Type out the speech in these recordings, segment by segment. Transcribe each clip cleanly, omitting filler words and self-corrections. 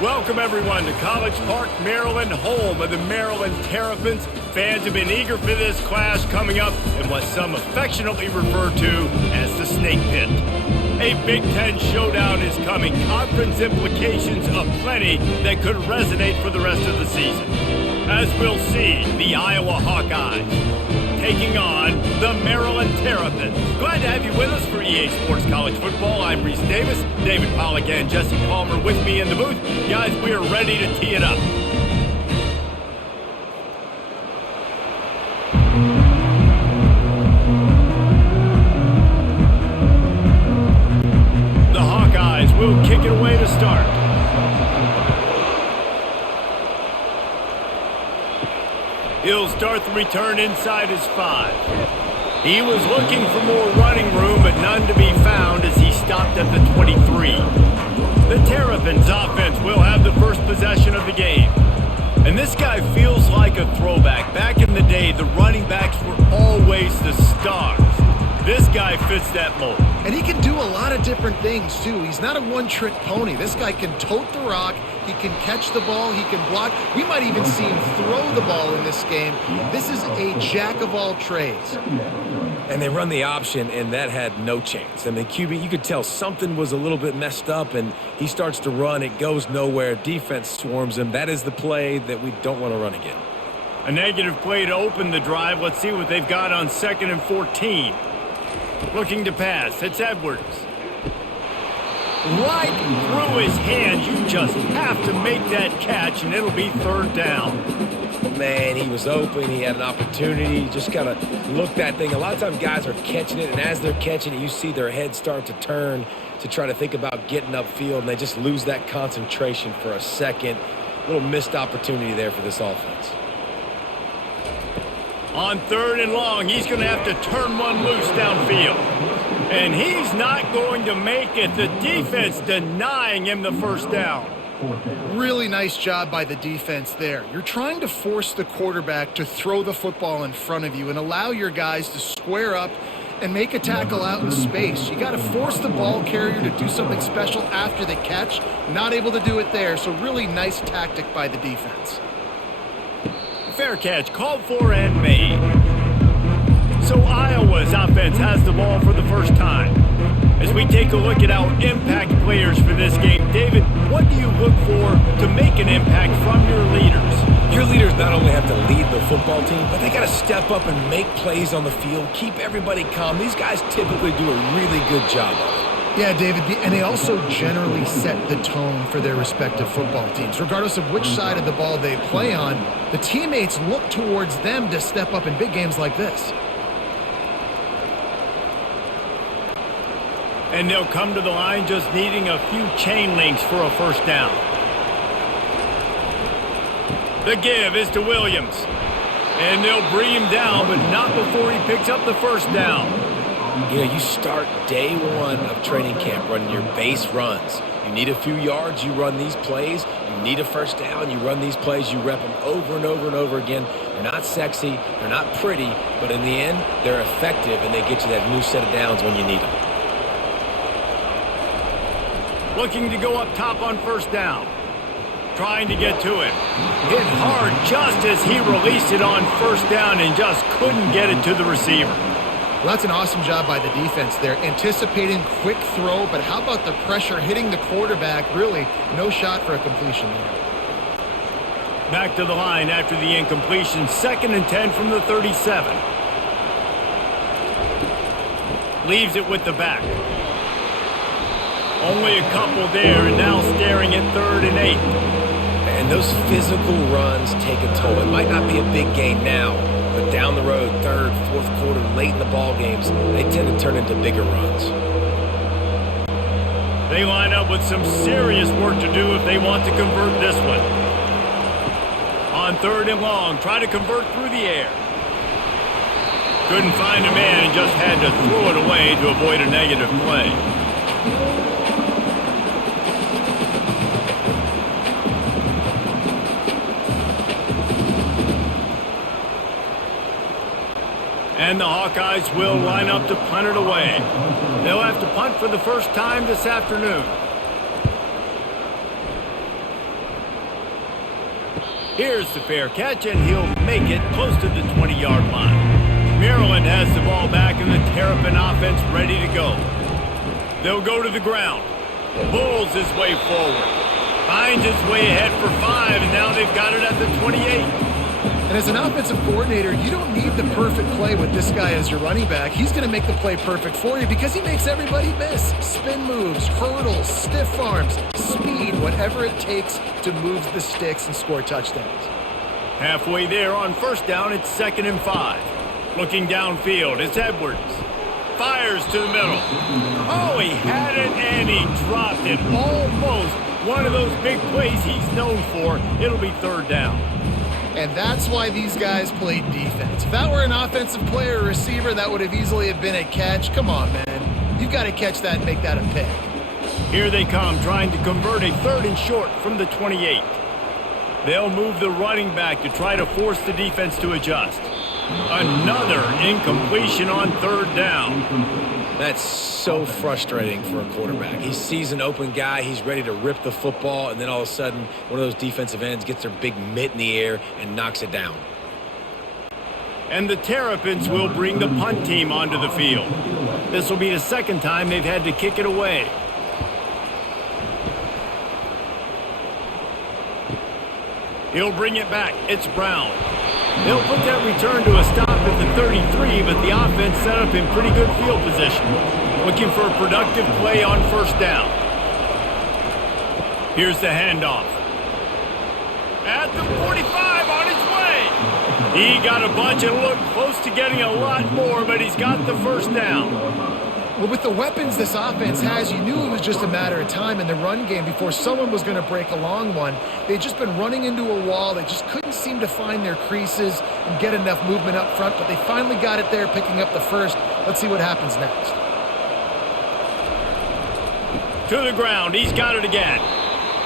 Welcome, everyone, to College Park, Maryland, home of the Maryland Terrapins. Fans have been eager for this clash coming up in what some affectionately refer to as the Snake Pit. A Big Ten showdown is coming, conference implications aplenty that could resonate for the rest of the season. As we'll see, the Iowa Hawkeyes taking on the Maryland Terrapins. Glad to have you with us for EA Sports College Football. I'm Reese Davis, David Pollack and Jesse Palmer with me in the booth. Guys, we are ready to tee it up. The Hawkeyes will kick it away to start. He'll start the return inside his 5. He was looking for more running room, but none to be found as he stopped at the 23. The Terrapins offense will have the first possession of the game. And this guy feels like a throwback. Back in the day, the running backs were always the stars. This guy fits that mold. And he can do a lot of different things, too. He's not a one-trick pony. This guy can tote the rock. He can catch the ball. He can block. We might even see him throw the ball in this game. This is a jack of all trades. And they run the option, and that had no chance. I mean, QB, you could tell something was a little bit messed up, and he starts to run. It goes nowhere. Defense swarms him. That is the play that we don't want to run again. A negative play to open the drive. Let's see what they've got on 2nd and 14. Looking to pass. It's Edwards. Right through his hands. You just have to make that catch, and it'll be 3rd down. Man, he was open. He had an opportunity. You just got to look that thing. A lot of times guys are catching it, and as they're catching it, you see their head start to turn to try to think about getting upfield, and they just lose that concentration for a second. A little missed opportunity there for this offense. On 3rd and long, he's going to have to turn one loose downfield. And he's not going to make it. The defense denying him the first down. Really nice job by the defense there. You're trying to force the quarterback to throw the football in front of you and allow your guys to square up and make a tackle out in space. You got to force the ball carrier to do something special after the catch. Not able to do it there, so really nice tactic by the defense. Fair catch, called for and made. So Iowa's offense has the ball for the first time. As we take a look at our impact players for this game, David, what do you look for to make an impact from your leaders? Your leaders not only have to lead the football team, but they got to step up and make plays on the field, keep everybody calm. These guys typically do a really good job of it. Yeah, David, and they also generally set the tone for their respective football teams. Regardless of which side of the ball they play on, the teammates look towards them to step up in big games like this. And they'll come to the line just needing a few chain links for a first down. The give is to Williams. And they'll bring him down, but not before he picks up the first down. You know, you start day one of training camp running your base runs. You need a few yards, you run these plays. You need a first down, you run these plays. You rep them over and over and over again. They're not sexy, they're not pretty, but in the end, they're effective, and they get you that new set of downs when you need them. Looking to go up top on first down. Trying to get to it. Hit hard just as he released it on first down and just couldn't get it to the receiver. Well, that's an awesome job by the defense there. Anticipating quick throw, but how about the pressure hitting the quarterback? Really, no shot for a completion there. Back to the line after the incompletion. 2nd and 10 from the 37. Leaves it with the back. Only a couple there, and now staring at 3rd and 8. And those physical runs take a toll. It might not be a big gain now, but down the road, 3rd, 4th quarter, late in the ball games, they tend to turn into bigger runs. They line up with some serious work to do if they want to convert this one. On 3rd and long, try to convert through the air. Couldn't find a man and just had to throw it away to avoid a negative play. And the Hawkeyes will line up to punt it away. They'll have to punt for the first time this afternoon. Here's the fair catch, and he'll make it close to the 20-yard line. Maryland has the ball back, and the Terrapin offense ready to go. They'll go to the ground. Bulls his way forward. Finds his way ahead for 5, and now they've got it at the 28. And as an offensive coordinator, you don't need the perfect play with this guy as your running back. He's going to make the play perfect for you because he makes everybody miss. Spin moves, hurdles, stiff arms, speed, whatever it takes to move the sticks and score touchdowns. Halfway there on first down, it's 2nd and 5. Looking downfield, it's Edwards. Fires to the middle. Oh, he had it and he dropped it. Almost one of those big plays he's known for. It'll be 3rd down. And that's why these guys played defense. If that were an offensive player or receiver, that would have easily have been a catch. Come on, man. You've got to catch that and make that a pick. Here they come, trying to convert a 3rd and short from the 28. They'll move the running back to try to force the defense to adjust. Another incompletion on 3rd down. That's so frustrating for a quarterback. He sees an open guy, he's ready to rip the football, and then all of a sudden, one of those defensive ends gets their big mitt in the air and knocks it down. And the Terrapins will bring the punt team onto the field. This will be the 2nd time they've had to kick it away. He'll bring it back. It's Brown. They'll put that return to a stop at the 33, but the offense set up in pretty good field position. Looking for a productive play on 1st down. Here's the handoff. At the 45, on his way. He got a bunch and looked close to getting a lot more, but he's got the 1st down. Well, with the weapons this offense has, you knew it was just a matter of time in the run game before someone was going to break a long one. They'd just been running into a wall. They just couldn't seem to find their creases and get enough movement up front, but they finally got it there, picking up the 1st. Let's see what happens next. To the ground. He's got it again.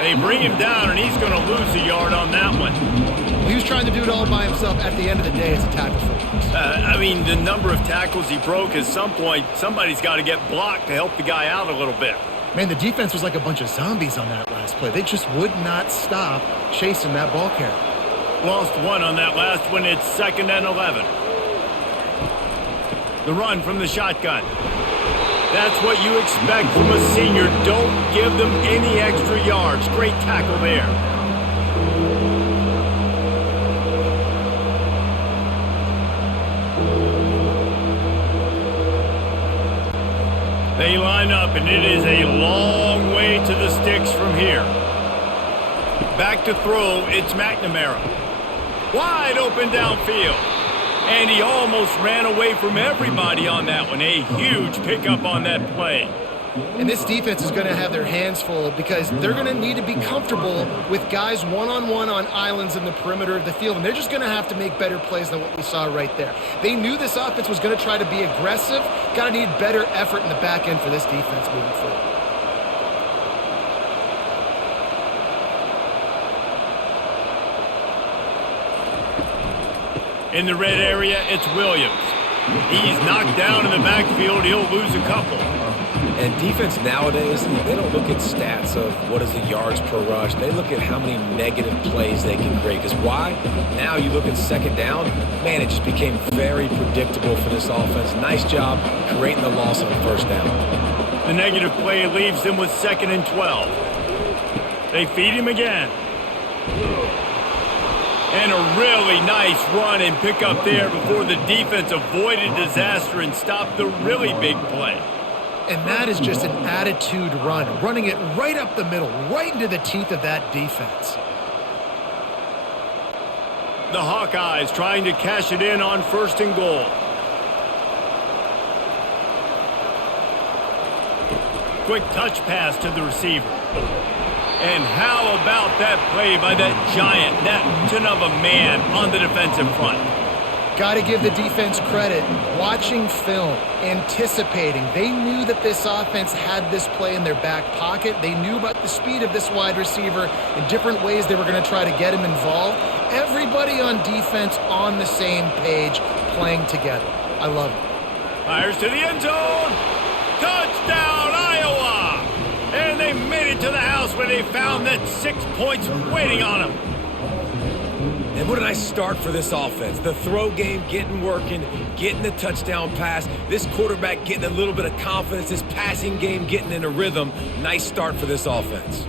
They bring him down, and he's going to lose a yard on that one. He was trying to do it all by himself. At the end of the day, it's a tackle for loss. I mean, the number of tackles he broke, at some point, somebody's got to get blocked to help the guy out a little bit. Man, the defense was like a bunch of zombies on that last play. They just would not stop chasing that ball carrier. Lost 1 on that last one. It's 2nd and 11. The run from the shotgun. That's what you expect from a senior. Don't give them any extra yards. Great tackle there. They line up, and it is a long way to the sticks from here. Back to throw, it's McNamara. Wide open downfield. And he almost ran away from everybody on that one. A huge pickup on that play. And this defense is going to have their hands full because they're going to need to be comfortable with guys one-on-one on islands in the perimeter of the field. And they're just going to have to make better plays than what we saw right there. They knew this offense was going to try to be aggressive. Got to need better effort in the back end for this defense moving forward. In the red area, it's Williams. He's knocked down in the backfield. He'll lose a couple. And defense nowadays, they don't look at stats of what is the yards per rush. They look at how many negative plays they can create. Because why? Now you look at 2nd down, man, it just became very predictable for this offense. Nice job creating the loss on 1st down. The negative play leaves them with 2nd and 12. They feed him again. And a really nice run and pick up there before the defense avoided disaster and stopped the really big play. And that is just an attitude run, running it right up the middle, right into the teeth of that defense. The Hawkeyes trying to cash it in on 1st and goal. Quick touch pass to the receiver. And how about that play by that giant, that mountain of a man on the defensive front? Got to give the defense credit. Watching film, anticipating. They knew that this offense had this play in their back pocket. They knew about the speed of this wide receiver and different ways they were going to try to get him involved. Everybody on defense on the same page, playing together. I love it. Fires to the end zone. Touchdown, Iowa! And they made it to the house where they found that 6 points waiting on them. And what a nice start for this offense. The throw game getting working, getting the touchdown pass. This quarterback getting a little bit of confidence. This passing game getting in a rhythm. Nice start for this offense.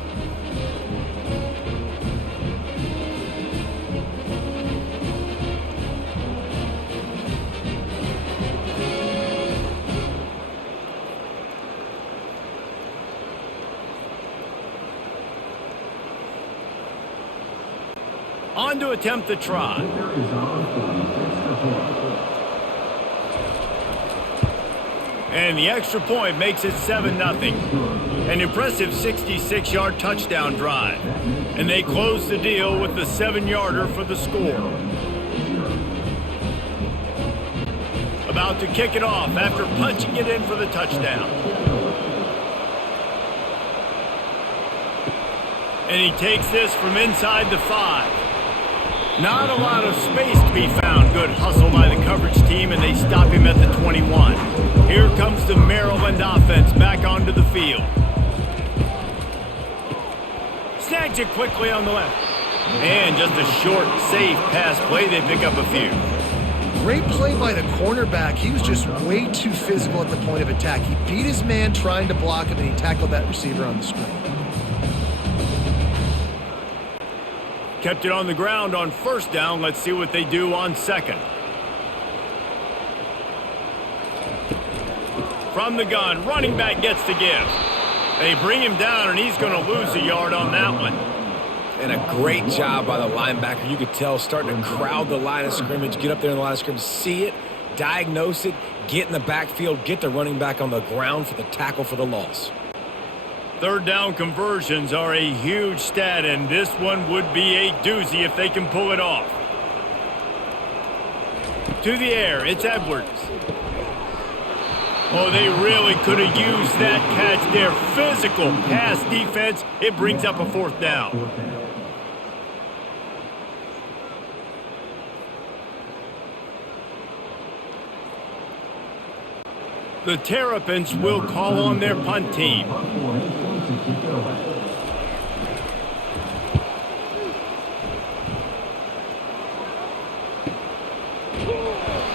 On to attempt the try. And the extra point makes it 7-0. An impressive 66-yard touchdown drive. And they close the deal with the 7-yarder for the score. About to kick it off after punching it in for the touchdown. And he takes this from inside the 5. Not a lot of space to be found. Good hustle by the coverage team, and they stop him at the 21. Here comes the Maryland offense back onto the field. Snags it quickly on the left. And just a short, safe pass play. They pick up a few. Great play by the cornerback. He was just way too physical at the point of attack. He beat his man trying to block him, and he tackled that receiver on the screen. Kept it on the ground on first down. Let's see what they do on second. From the gun, running back gets the give. They bring him down, and he's going to lose a yard on that one. And a great job by the linebacker. You could tell starting to crowd the line of scrimmage, get up there in the line of scrimmage, see it, diagnose it, get in the backfield, get the running back on the ground for the tackle for the loss. Third down conversions are a huge stat, and this one would be a doozy if they can pull it off. To the air, it's Edwards. Oh, they really could have used that catch there. Physical pass defense. It brings up a fourth down. The Terrapins will call on their punt team.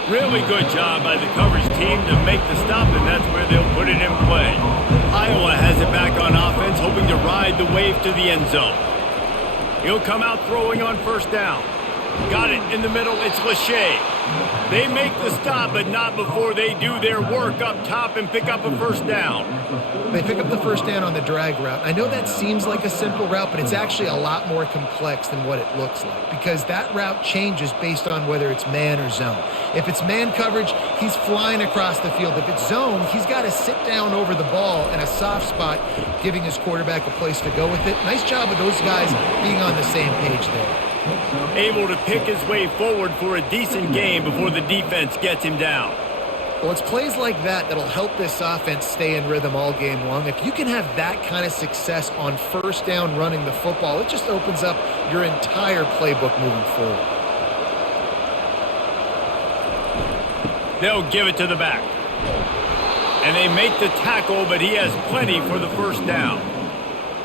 Really good job by the coverage team to make the stop, and that's where they'll put it in play. Iowa has it back on offense, hoping to ride the wave to the end zone. He'll come out throwing on first down. Got it in the middle. It's Lachey. They make the stop, but not before they do their work up top and pick up a first down. They pick up the first down on the drag route. I know that seems like a simple route, but it's actually a lot more complex than what it looks like, because that route changes based on whether it's man or zone. If it's man coverage, he's flying across the field. If it's zone, he's got to sit down over the ball in a soft spot, giving his quarterback a place to go with it. Nice job of those guys being on the same page there. Able to pick his way forward for a decent game before the defense gets him down. Well, it's plays like that that'll help this offense stay in rhythm all game long. If you can have that kind of success on first down running the football, it just opens up your entire playbook moving forward. They'll give it to the back. And they make the tackle, but he has plenty for the first down.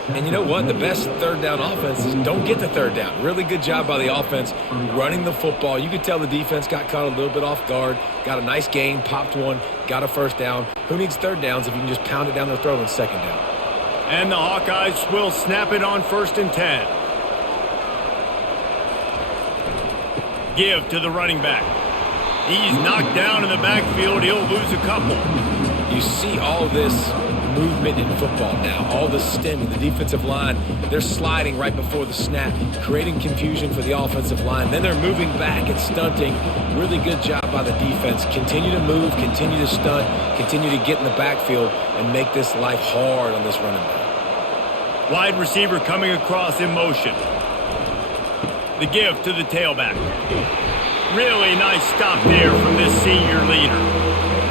And you know what? The best third down offenses don't get the third down. Really good job by the offense running the football. You could tell the defense got caught a little bit off guard, got a nice gain, popped one, got a first down. Who needs third downs if you can just pound it down their throat in second down? And the Hawkeyes will snap it on 1st and 10. Give to the running back. He's knocked down in the backfield. He'll lose a couple. You see all this movement in football now, all the stemming, the defensive line, they're sliding right before the snap, creating confusion for the offensive line. Then they're moving back and stunting. Really good job by the defense. Continue to move, continue to stunt, continue to get in the backfield and make this life hard on this running back. Wide receiver coming across in motion. The give to the tailback. Really nice stop there from this senior leader.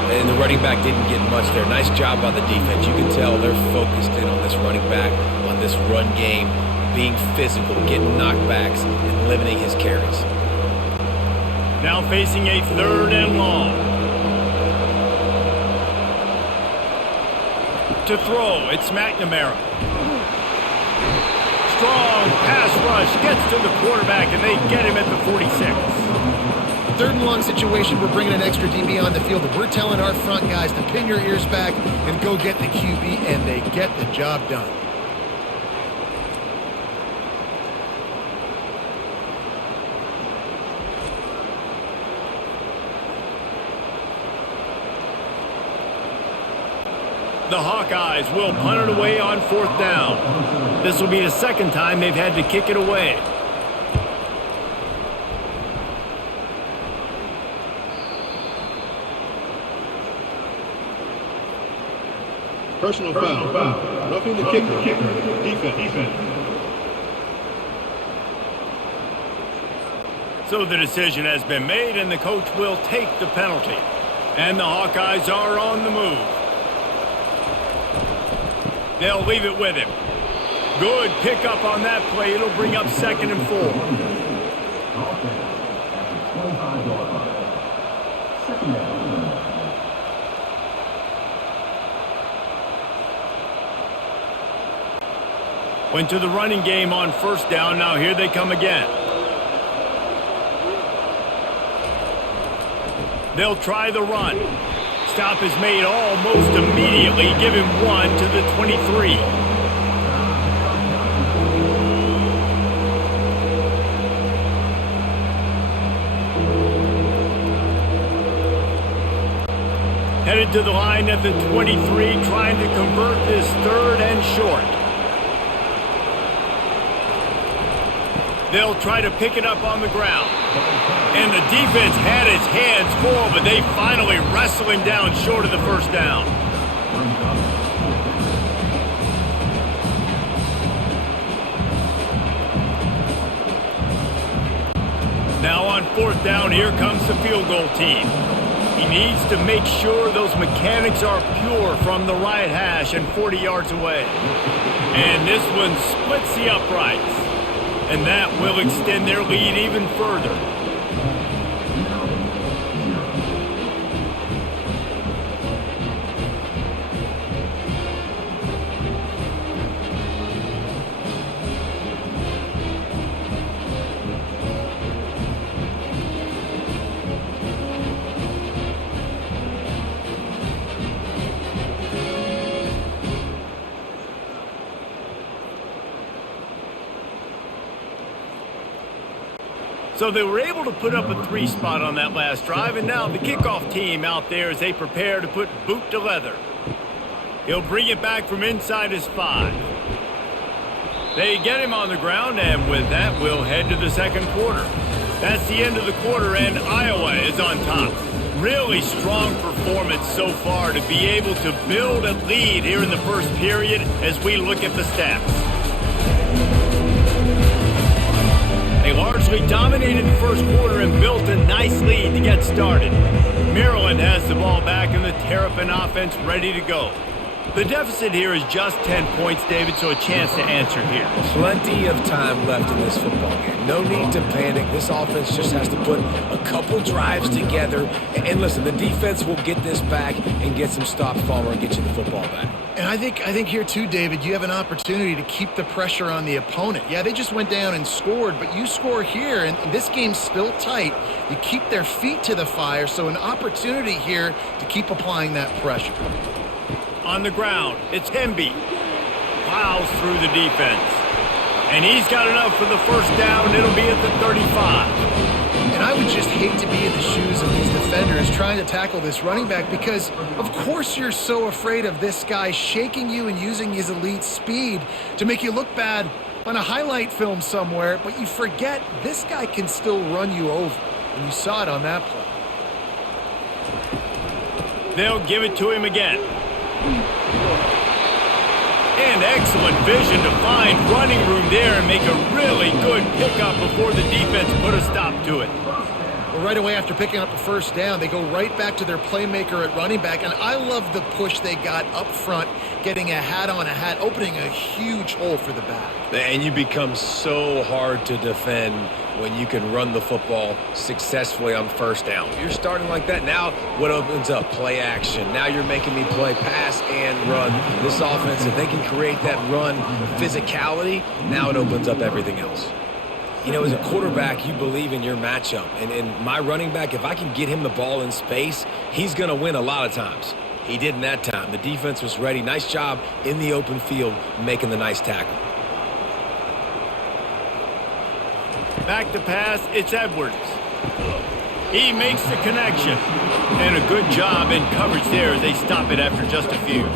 And the running back didn't get much there. Nice job by the defense. You can tell they're focused in on this running back, on this run game, being physical, getting knockbacks, and limiting his carries. Now facing a 3rd and long. To throw, it's McNamara. Strong pass rush gets to the quarterback, and they get him at the 46. 3rd and long situation, we're bringing an extra DB on the field, and we're telling our front guys to pin your ears back and go get the QB, and they get the job done. The Hawkeyes will punt it away on 4th down. This will be the 2nd time they've had to kick it away. Personal foul. Roughing the kicker. Defense. So the decision has been made, and the coach will take the penalty. And the Hawkeyes are on the move. They'll leave it with him. Good pickup on that play. It'll bring up 2nd and 4. Went to the running game on 1st down. Now here they come again. They'll try the run. Stop is made almost immediately. Give him 1 to the 23. Headed to the line at the 23, trying to convert this 3rd and short. They'll try to pick it up on the ground. And the defense had its hands full, but they finally wrestle him down short of the 1st down. Now on 4th down, here comes the field goal team. He needs to make sure those mechanics are pure from the right hash and 40 yards away. And this one splits the uprights. And that will extend their lead even further. So they were able to put up a 3 spot on that last drive, and now the kickoff team out there as they prepare to put boot to leather. He'll bring it back from inside his 5. They get him on the ground, and with that, we'll head to the 2nd quarter. That's the end of the quarter, and Iowa is on top. Really strong performance so far to be able to build a lead here in the 1st period as we look at the stats. They largely dominated the 1st quarter and built a nice lead to get started. Maryland has the ball back and the Terrapin offense ready to go. The deficit here is just 10 points, David, so a chance to answer here. Plenty of time left in this football game. No need to panic. This offense just has to put a couple drives together. And listen, the defense will get this back and get some stops, Palmer, and get you the football back. And I think here, too, David, you have an opportunity to keep the pressure on the opponent. Yeah, they just went down and scored, but you score here, and this game's still tight. You keep their feet to the fire, so an opportunity here to keep applying that pressure. On the ground, it's Hemby. Plows through the defense. And he's got enough for the 1st down. It'll be at the 35. And I would just hate to be in the shoes of these defenders trying to tackle this running back because, of course, you're so afraid of this guy shaking you and using his elite speed to make you look bad on a highlight film somewhere, but you forget this guy can still run you over. And you saw it on that play. They'll give it to him again. And excellent vision to find running room there and make a really good pickup before the defense put a stop to it. Well, right away after picking up the 1st down, they go right back to their playmaker at running back. And I love the push they got up front, getting a hat on a hat, opening a huge hole for the back. And you become so hard to defend when you can run the football successfully on 1st down. You're starting like that. Now what opens up? Play action. Now you're making me play pass and run. This offense, if they can create that run physicality, now it opens up everything else. You know, as a quarterback, you believe in your matchup. And my running back, if I can get him the ball in space, he's going to win a lot of times. He didn't that time. The defense was ready. Nice job in the open field making the nice tackle. Back to pass, it's Edwards. He makes the connection. And a good job in coverage there as they stop it after just a few.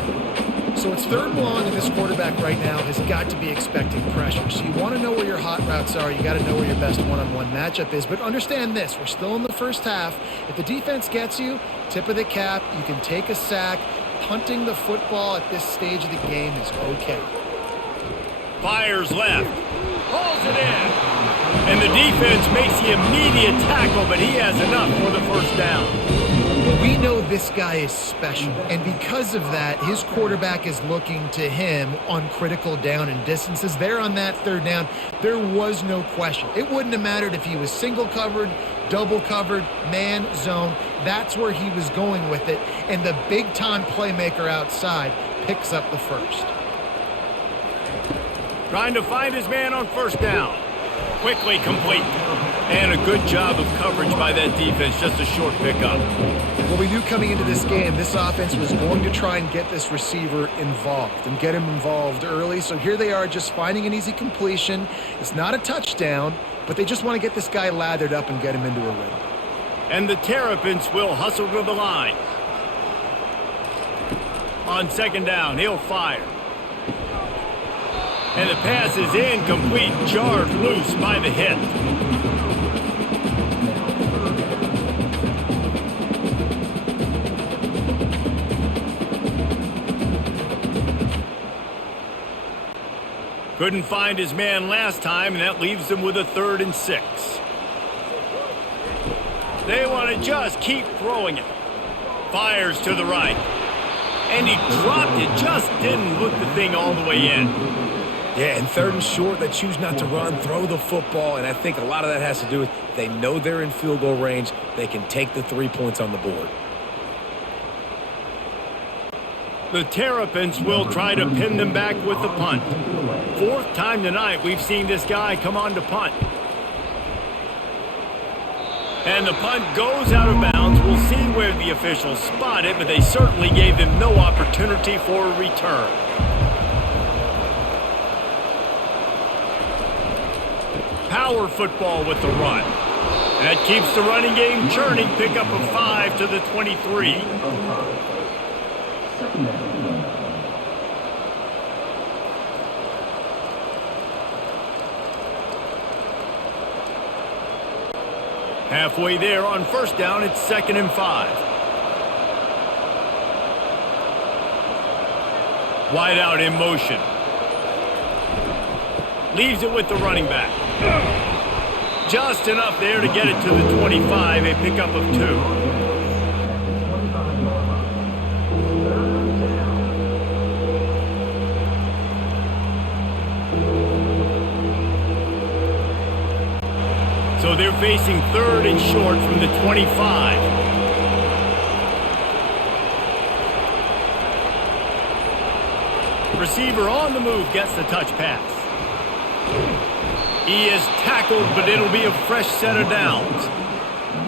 So it's 3rd and long, and this quarterback right now has got to be expecting pressure. So you want to know where your hot routes are. You got to know where your best one-on-one matchup is. But understand this, we're still in the first half. If the defense gets you, tip of the cap, you can take a sack. Punting the football at this stage of the game is okay. Fires left. Pulls it in. And the defense makes the immediate tackle, but he has enough for the first down. We know this guy is special, and because of that, his quarterback is looking to him on critical down and distances. There on that 3rd down, there was no question. It wouldn't have mattered if he was single covered, double covered, man, zone. That's where he was going with it, and the big-time playmaker outside picks up the first. Trying to find his man on 1st down. Quickly complete. And a good job of coverage by that defense, just a short pickup. Well, we knew coming into this game, this offense was going to try and get this receiver involved and get him involved early. So here they are just finding an easy completion. It's not a touchdown, but they just want to get this guy lathered up and get him into a rhythm. And the Terrapins will hustle to the line. On 2nd down, he'll fire. And the pass is incomplete, jarred loose by the hit. Couldn't find his man last time, and that leaves them with a 3rd and 6. They want to just keep throwing it. Fires to the right. And he dropped it, just didn't look the thing all the way in. Yeah, and 3rd and short, they choose not to run, throw the football, and I think a lot of that has to do with they know they're in field goal range. They can take the 3 points on the board. The Terrapins will try to pin them back with the punt. 4th time tonight we've seen this guy come on to punt. And the punt goes out of bounds. We'll see where the officials spot it, but they certainly gave them no opportunity for a return. Power football with the run. That keeps the running game churning. Pick up a 5 to the 23. Halfway there on 1st down, it's 2nd and 5. Wide out in motion. Leaves it with the running back. Just enough there to get it to the 25, a pickup of 2. So they're facing 3rd and short from the 25. Receiver on the move gets the touch pass. He is tackled, but it'll be a fresh set of downs.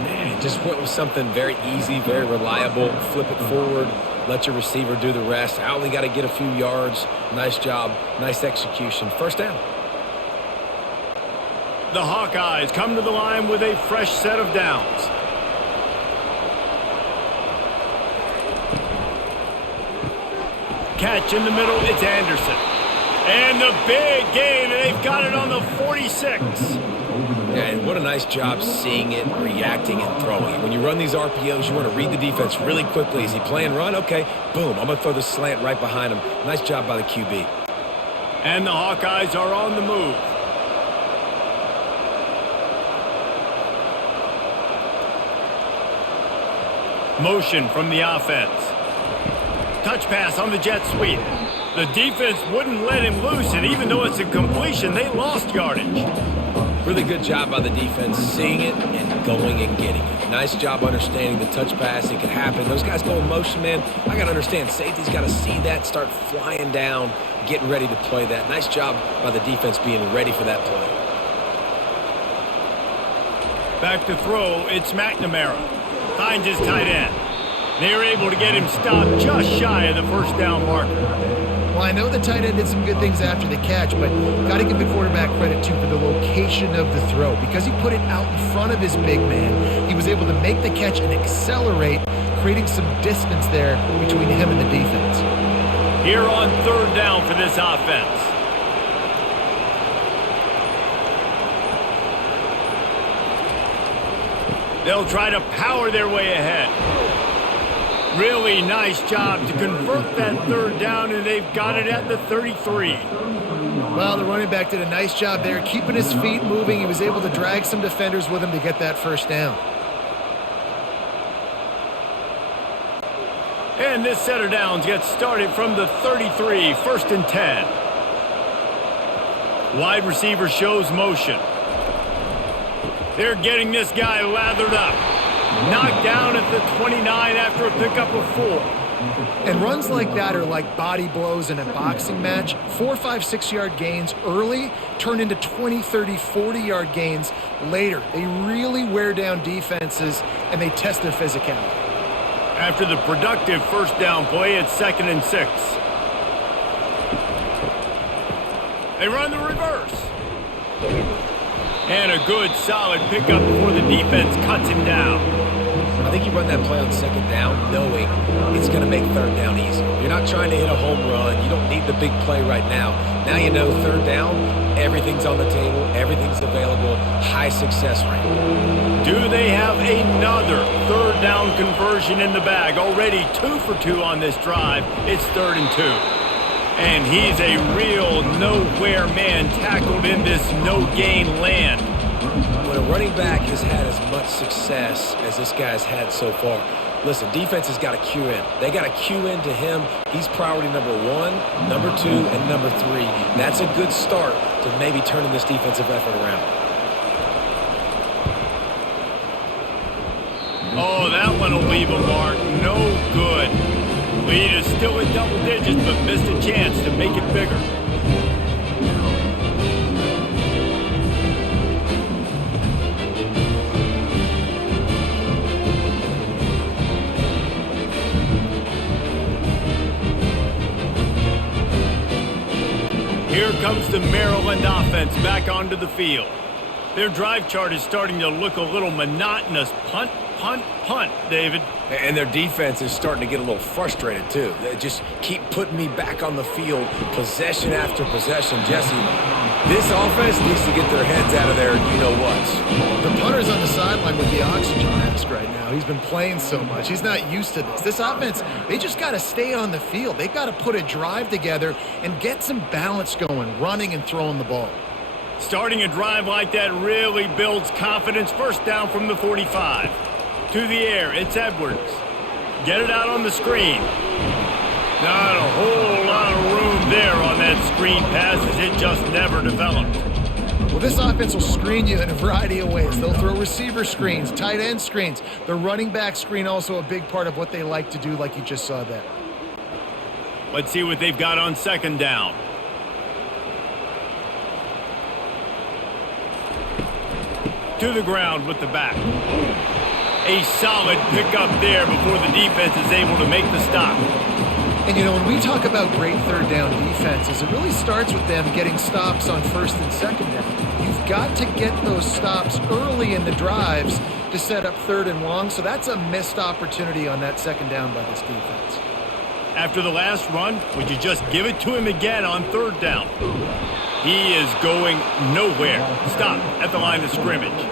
Man, just went with something very easy, very reliable. Flip it forward, let your receiver do the rest. I only got to get a few yards. Nice job, nice execution. 1st down. The Hawkeyes come to the line with a fresh set of downs. Catch in the middle, it's Anderson. And the big gain, and they've got it on the 46. And what a nice job seeing it, reacting, and throwing it. When you run these RPOs, you want to read the defense really quickly. Is he playing run? Okay, boom, I'm going to throw the slant right behind him. Nice job by the QB. And the Hawkeyes are on the move. Motion from the offense. Touch pass on the jet sweep. The defense wouldn't let him loose, and even though it's a completion, they lost yardage. Really good job by the defense, seeing it and going and getting it. Nice job understanding the touch pass. It could happen. Those guys go in motion, man. I got to understand, safety's got to see that, start flying down, getting ready to play that. Nice job by the defense being ready for that play. Back to throw, it's McNamara. Finds his tight end. They're able to get him stopped just shy of the first down marker. Well, I know the tight end did some good things after the catch, but got to give the quarterback credit, too, for the location of the throw. Because he put it out in front of his big man, he was able to make the catch and accelerate, creating some distance there between him and the defense. Here on third down for this offense. They'll try to power their way ahead. Really nice job to convert that third down, and they've got it at the 33. Well, the running back did a nice job there, keeping his feet moving. He was able to drag some defenders with him to get that first down. And this set of downs gets started from the 33, 1st and 10. Wide receiver shows motion. They're getting this guy lathered up. Knocked down at the 29 after a pickup of 4. And runs like that are like body blows in a boxing match. 4, 5, 6-yard gains early turn into 20, 30, 40-yard gains later. They really wear down defenses, and they test their physicality. After the productive first down play, it's 2nd and 6. They run the reverse. And a good, solid pickup before the defense cuts him down. I think you run that play on 2nd down knowing it's going to make 3rd down easy. You're not trying to hit a home run. You don't need the big play right now. Now you know 3rd down, everything's on the table, everything's available, high success rate. Do they have another 3rd down conversion in the bag? Already 2 for 2 on this drive. It's 3rd and 2. And he's a real nowhere man tackled in this no-gain land. When a running back has had as much success as this guy's had so far, listen, defense has got to cue in. They got to cue in to him. He's priority number 1, number 2, and number 3. That's a good start to maybe turning this defensive effort around. Oh, that one will leave a mark. No good. Lead is still in double digits, but missed a chance to make it bigger. Here comes the Maryland offense back onto the field. Their drive chart is starting to look a little monotonous. Punt, punt, punt, David. And their defense is starting to get a little frustrated, too. They just keep putting me back on the field, possession after possession. Jesse, this offense needs to get their heads out of there, you-know-what. The punter's on the sideline with the oxygen mask right now. He's been playing so much. He's not used to this. This offense, they just got to stay on the field. They've got to put a drive together and get some balance going, running and throwing the ball. Starting a drive like that really builds confidence. First down from the 45. To the air, it's Edwards. Get it out on the screen. Not a whole lot of room there on that screen pass as it just never developed. Well, this offense will screen you in a variety of ways. They'll throw receiver screens, tight end screens. The running back screen also a big part of what they like to do, like you just saw there. Let's see what they've got on 2nd down. To the ground with the back. A solid pickup there before the defense is able to make the stop. And, you know, when we talk about great 3rd down defenses, it really starts with them getting stops on 1st and 2nd down. You've got to get those stops early in the drives to set up 3rd and long, so that's a missed opportunity on that 2nd down by this defense. After the last run, would you just give it to him again on 3rd down? He is going nowhere. Stop at the line of scrimmage.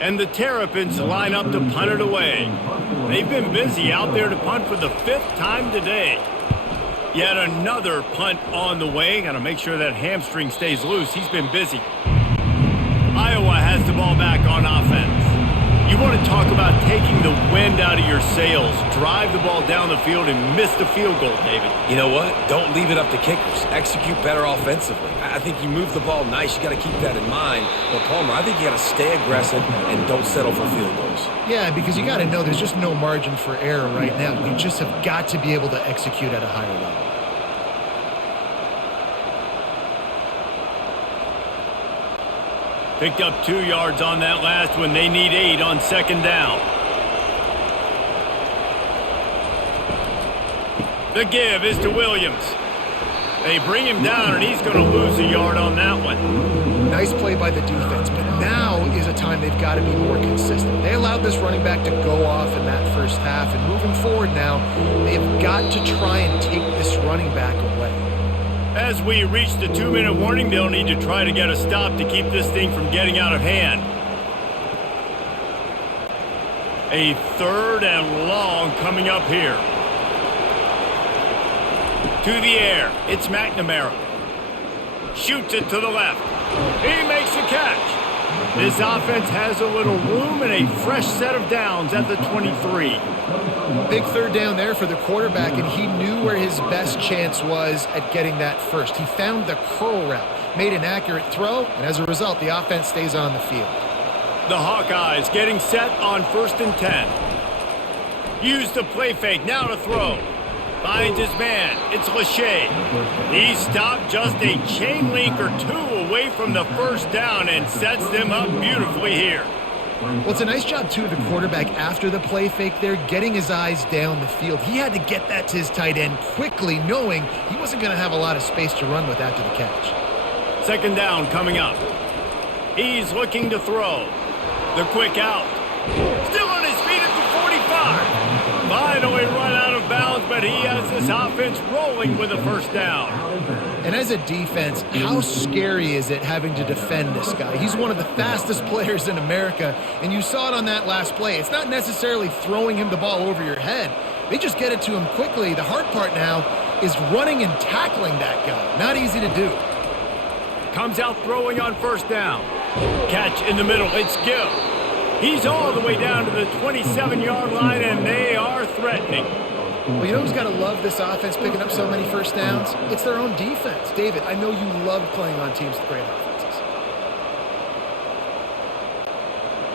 And the Terrapins line up to punt it away. They've been busy out there to punt for the 5th time today. Yet another punt on the way. Got to make sure that hamstring stays loose. He's been busy. Iowa has the ball back on offense. You You want to talk about taking the wind out of your sails. Drive the ball down the field and miss the field goal, David. You know what? Don't leave it up to kickers. Execute better offensively. I think you move the ball nice. You got to keep that in mind. But, Palmer, I think you got to stay aggressive and don't settle for field goals. Yeah, because you got to know there's just no margin for error right now. You just have got to be able to execute at a higher level. Picked up 2 yards on that last one. They need 8 on second down. The give is to Williams. They bring him down, and he's going to lose a yard on that one. Nice play by the defense, but now is a time they've got to be more consistent. They allowed this running back to go off in that first half, and moving forward now, they've got to try and take this running back away. As we reach the 2-minute warning, they'll need to try to get a stop to keep this thing from getting out of hand. A 3rd and long coming up here. To the air, it's McNamara. Shoots it to the left. He makes the catch. This offense has a little room and a fresh set of downs at the 23. Big 3rd down there for the quarterback, and he knew where his best chance was at getting that first. He found the curl route, made an accurate throw, and as a result, the offense stays on the field. The Hawkeyes getting set on 1st and 10. Use the play fake, now to throw. Finds his man. It's Lachey. He stopped just a chain link or 2 away from the first down and sets them up beautifully here. Well, it's a nice job, too, of the quarterback after the play fake there, getting his eyes down the field. He had to get that to his tight end quickly, knowing he wasn't going to have a lot of space to run with after the catch. Second down coming up. He's looking to throw. The quick out. Still on his feet at the 45. Finally run out of bounds, but he has this offense rolling with a first down. And as a defense, how scary is it having to defend this guy? He's one of the fastest players in America, and you saw it on that last play. It's not necessarily throwing him the ball over your head. They just get it to him quickly. The hard part now is running and tackling that guy. Not easy to do. Comes out throwing on first down. Catch in the middle. It's Gill. He's all the way down to the 27-yard line, and they are threatening. Well, you know who's got to love this offense picking up so many first downs? It's their own defense. David, I know you love playing on teams with great offenses.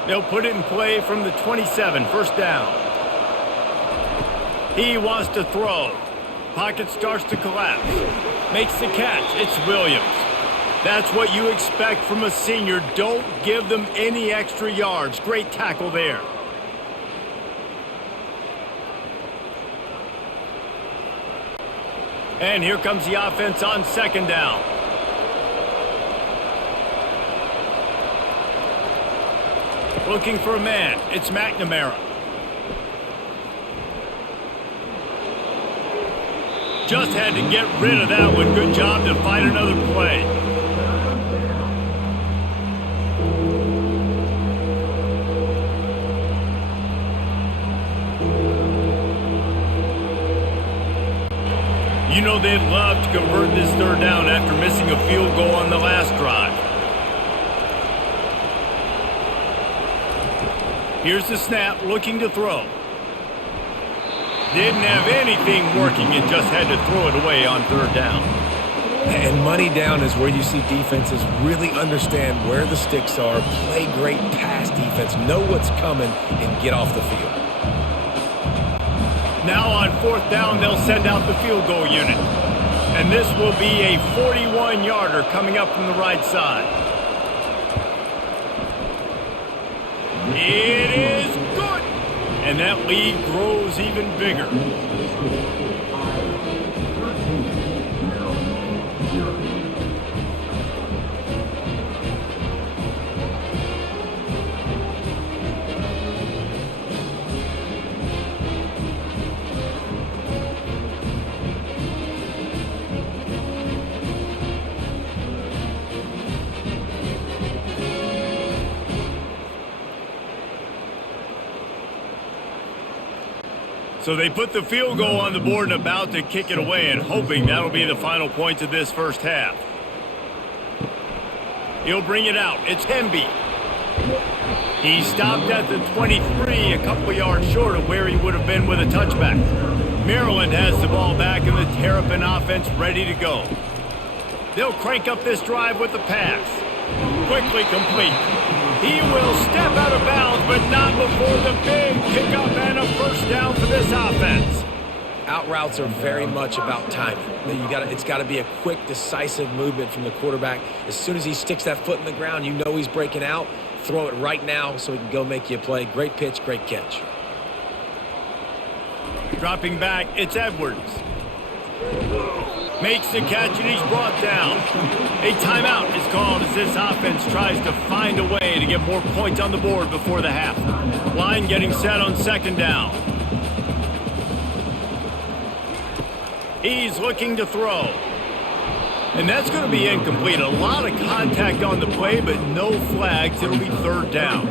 They'll put it in play from the 27, first down. He wants to throw. Pocket starts to collapse. Makes the catch. It's Williams. That's what you expect from a senior. Don't give them any extra yards. Great tackle there. And here comes the offense on second down. Looking for a man. It's McNamara. Just had to get rid of that one. Good job to find another play. You know they'd love to convert this third down after missing a field goal on the last drive. Here's the snap, looking to throw. Didn't have anything working and just had to throw it away on third down. And money down is where you see defenses really understand where the sticks are, play great pass defense, know what's coming, and get off the field. Now on fourth down, they'll send out the field goal unit. And this will be a 41-yarder coming up from the right side. It is good! And that lead grows even bigger. So they put the field goal on the board and about to kick it away and hoping that'll be the final points of this first half. He'll bring it out. It's Hemby. He stopped at the 23, a couple of yards short of where he would have been with a touchback. Maryland has the ball back and the Terrapin offense ready to go. They'll crank up this drive with the pass. Quickly complete. He will step out of bounds, but not before the big pickup and a first down for this offense. Out routes are very much about timing. It's got to be a quick, decisive movement from the quarterback. As soon as he sticks that foot in the ground, you know he's breaking out. Throw it right now so he can go make you a play. Great pitch, great catch. Dropping back, it's Edwards. Makes the catch and he's brought down. A timeout is called as this offense tries to find a way to get more points on the board before the half. Line getting set on second down. He's looking to throw. And that's going to be incomplete. A lot of contact on the play, but no flags. It'll be third down.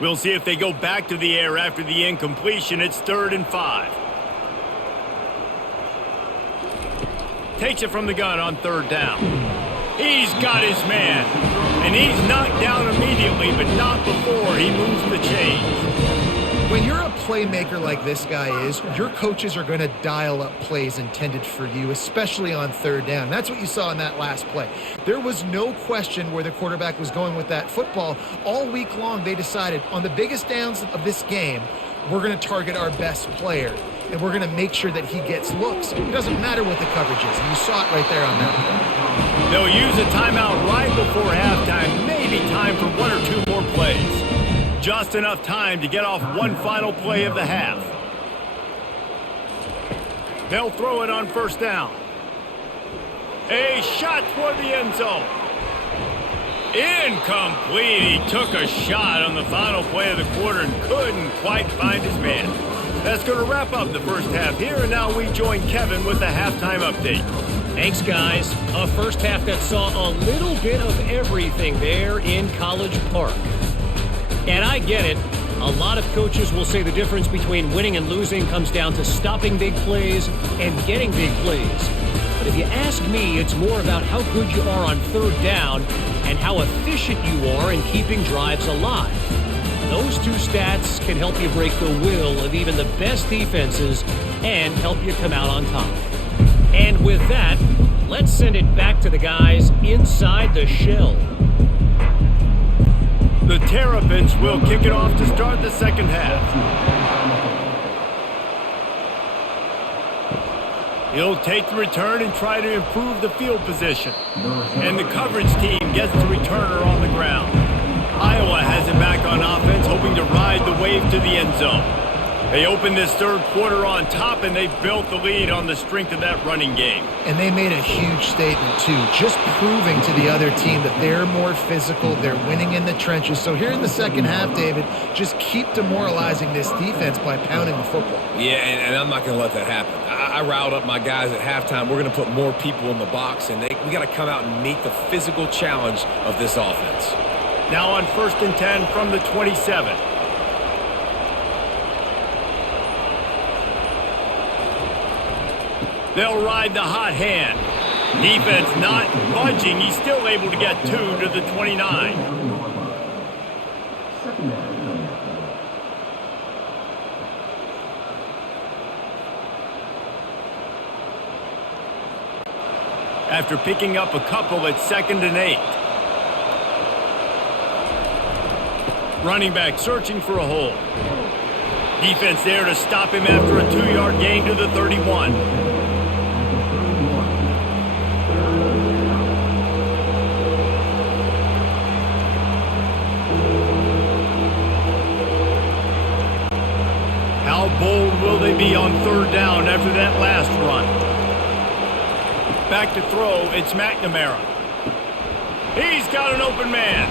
We'll see if they go back to the air after the incompletion. It's 3rd and 5. Takes it from the gun on 3rd down. He's got his man. And he's knocked down immediately, but not before he moves the chains. When you're a playmaker like this guy is, your coaches are going to dial up plays intended for you, especially on 3rd down. That's what you saw in that last play. There was no question where the quarterback was going with that football. All week long, they decided on the biggest downs of this game, we're going to target our best player, and we're going to make sure that he gets looks. It doesn't matter what the coverage is, and you saw it right there on that play. They'll use a timeout right before halftime, maybe time for 1 or 2 more plays. Just enough time to get off one final play of the half. They'll throw it on 1st down. A shot toward the end zone. Incomplete. He took a shot on the final play of the quarter and couldn't quite find his man. That's going to wrap up the first half here, and now we join Kevin with the halftime update. Thanks, guys. A first half that saw a little bit of everything there in College Park. And I get it. A lot of coaches will say the difference between winning and losing comes down to stopping big plays and getting big plays. But if you ask me, it's more about how good you are on 3rd down and how efficient you are in keeping drives alive. Those two stats can help you break the will of even the best defenses and help you come out on top. And with that, let's send it back to the guys inside the shell. The Terrapins will kick it off to start the second half. He'll take the return and try to improve the field position. And the coverage team gets the returner on the ground. Iowa has it back on offense, hoping to ride the wave to the end zone. They opened this 3rd quarter on top, and they built the lead on the strength of that running game. And they made a huge statement, too, just proving to the other team that they're more physical, they're winning in the trenches. So here in the second half, David, just keep demoralizing this defense by pounding the football. Yeah, and I'm not going to let that happen. I riled up my guys at halftime. We're going to put more people in the box, and we got to come out and meet the physical challenge of this offense. Now on 1st and 10 from the 27. They'll ride the hot hand. Defense not budging. He's still able to get 2 to the 29. After picking up a couple at 2nd and 8. Running back searching for a hole. Defense there to stop him after a 2-yard gain to the 31. How bold will they be on 3rd down after that last run? Back to throw, it's McNamara. He's got an open man.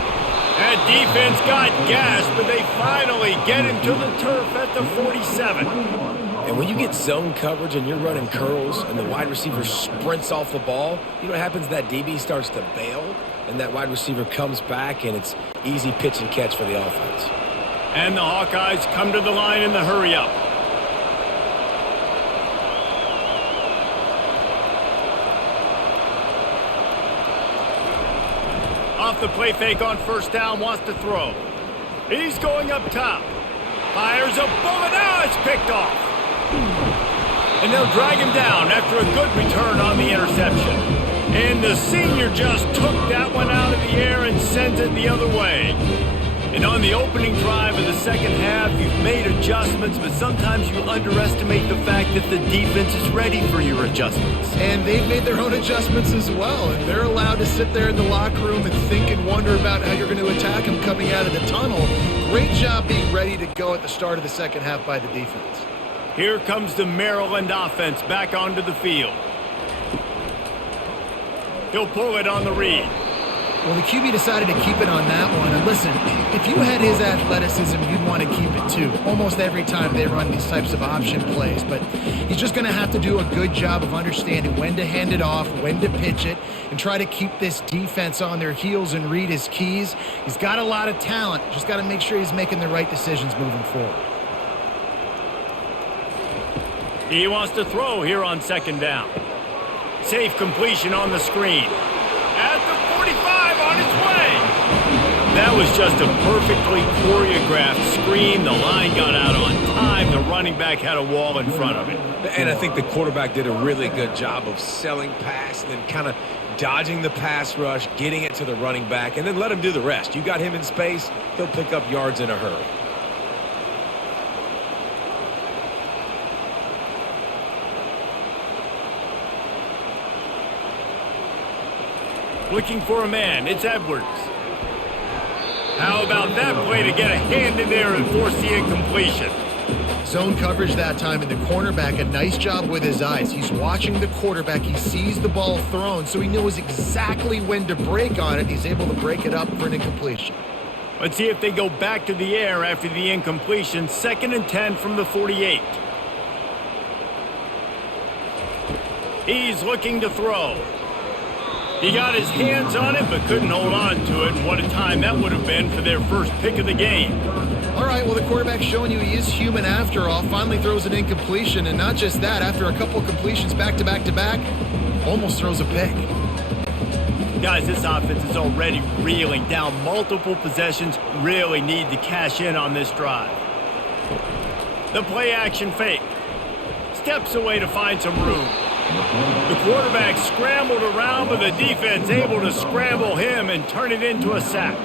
That defense got gassed, but they finally get him to the turf at the 47. And when you get zone coverage and you're running curls and the wide receiver sprints off the ball, you know what happens? That DB starts to bail, and that wide receiver comes back, and it's easy pitch and catch for the offense. And the Hawkeyes come to the line in the hurry-up. off the play fake on first down, wants to throw. He's going up top. Fires a bullet. Now it's picked off. And they'll drag him down after a good return on the interception. And the senior just took that one out of the air and sends it the other way. And on the opening drive of the second half, you've made adjustments, but sometimes you underestimate the fact that the defense is ready for your adjustments. And they've made their own adjustments as well. And they're allowed to sit there in the locker room and think and wonder about how you're going to attack them coming out of the tunnel. Great job being ready to go at the start of the second half by the defense. Here comes the Maryland offense back onto the field. He'll pull it on the read. Well, the QB decided to keep it on that one. And listen, if you had his athleticism, you'd want to keep it too. Almost every time they run these types of option plays. But he's just going to have to do a good job of understanding when to hand it off, when to pitch it, and try to keep this defense on their heels and read his keys. He's got a lot of talent. Just got to make sure he's making the right decisions moving forward. He wants to throw here on second down. Safe completion on the screen. At the 45 on its way. That was just a perfectly choreographed screen. The line got out on time. The running back had a wall in front of it. And I think the quarterback did a really good job of selling pass and then kind of dodging the pass rush, getting it to the running back, and then let him do the rest. You got him in space, he'll pick up yards in a hurry. Looking for a man. It's Edwards. How about that play to get a hand in there and force the incompletion? Zone coverage that time, and the cornerback, a nice job with his eyes. He's watching the quarterback. He sees the ball thrown, so he knows exactly when to break on it. He's able to break it up for an incompletion. Let's see if they go back to the air after the incompletion. 2nd and 10 from the 48. He's looking to throw. He got his hands on it, but couldn't hold on to it. And what a time that would have been for their first pick of the game. All right, well, the quarterback's showing you he is human after all. Finally throws an incompletion, and not just that, after a couple completions back to back to back, almost throws a pick. Guys, this offense is already reeling down multiple possessions. Really need to cash in on this drive. The play action fake. Steps away to find some room. The quarterback scrambled around, but the defense able to scramble him and turn it into a sack.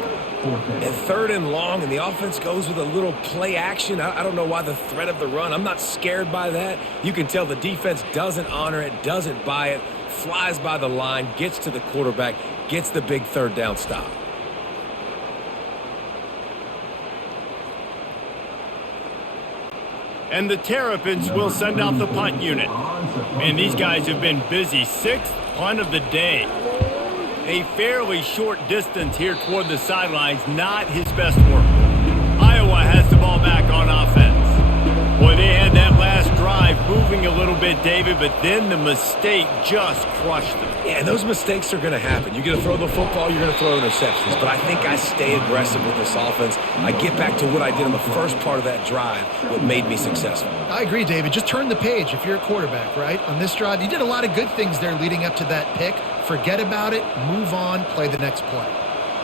And 3rd and long, and the offense goes with a little play action. I don't know why the threat of the run. I'm not scared by that. You can tell the defense doesn't honor it, doesn't buy it, flies by the line, gets to the quarterback, gets the big 3rd down stop. And the Terrapins will send out the punt unit. Man, these guys have been busy. 6th punt of the day. A fairly short distance here toward the sidelines. Not his best work. Iowa has the ball back on offense. Boy, they had that last drive moving a little bit, David, but then the mistake just crushed them. Yeah, and those mistakes are going to happen. You're going to throw the football, you're going to throw interceptions. But I think I stay aggressive with this offense. I get back to what I did in the first part of that drive, what made me successful. I agree, David. Just turn the page if you're a quarterback, right? On this drive, you did a lot of good things there leading up to that pick. Forget about it, move on, play the next play.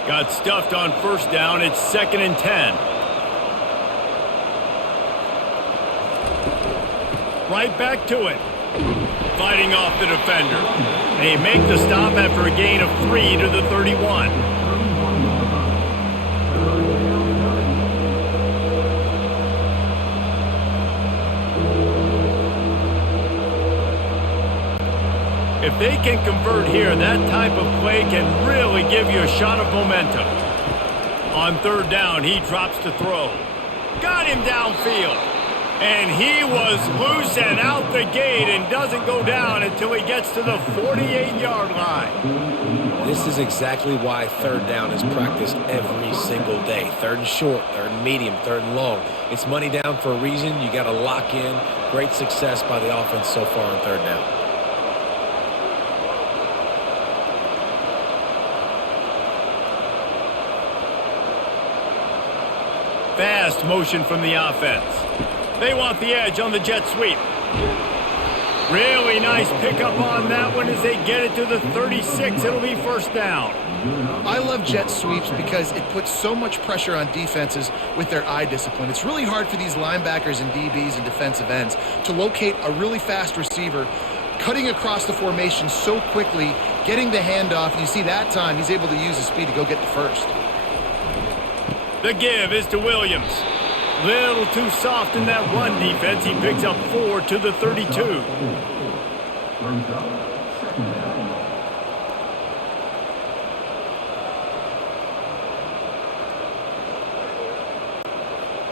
Got stuffed on first down. It's 2nd and 10. Right back to it. Fighting off the defender. They make the stop after a gain of 3 to the 31. If they can convert here, that type of play can really give you a shot of momentum. On 3rd down, he drops to throw. Got him downfield. And he was loose and out the gate and doesn't go down until he gets to the 48-yard line. This is exactly why 3rd down is practiced every single day. 3rd and short, 3rd and medium, 3rd and long. It's money down for a reason. You got to lock in. Great success by the offense so far on 3rd down. Fast motion from the offense. They want the edge on the jet sweep. Really nice pickup on that one as they get it to the 36. It'll be first down. I love jet sweeps because it puts so much pressure on defenses with their eye discipline. It's really hard for these linebackers and DBs and defensive ends to locate a really fast receiver cutting across the formation so quickly, getting the handoff. You see that time he's able to use his speed to go get the first. The give is to Williams. Little too soft in that run defense. He picks up 4 to the 32.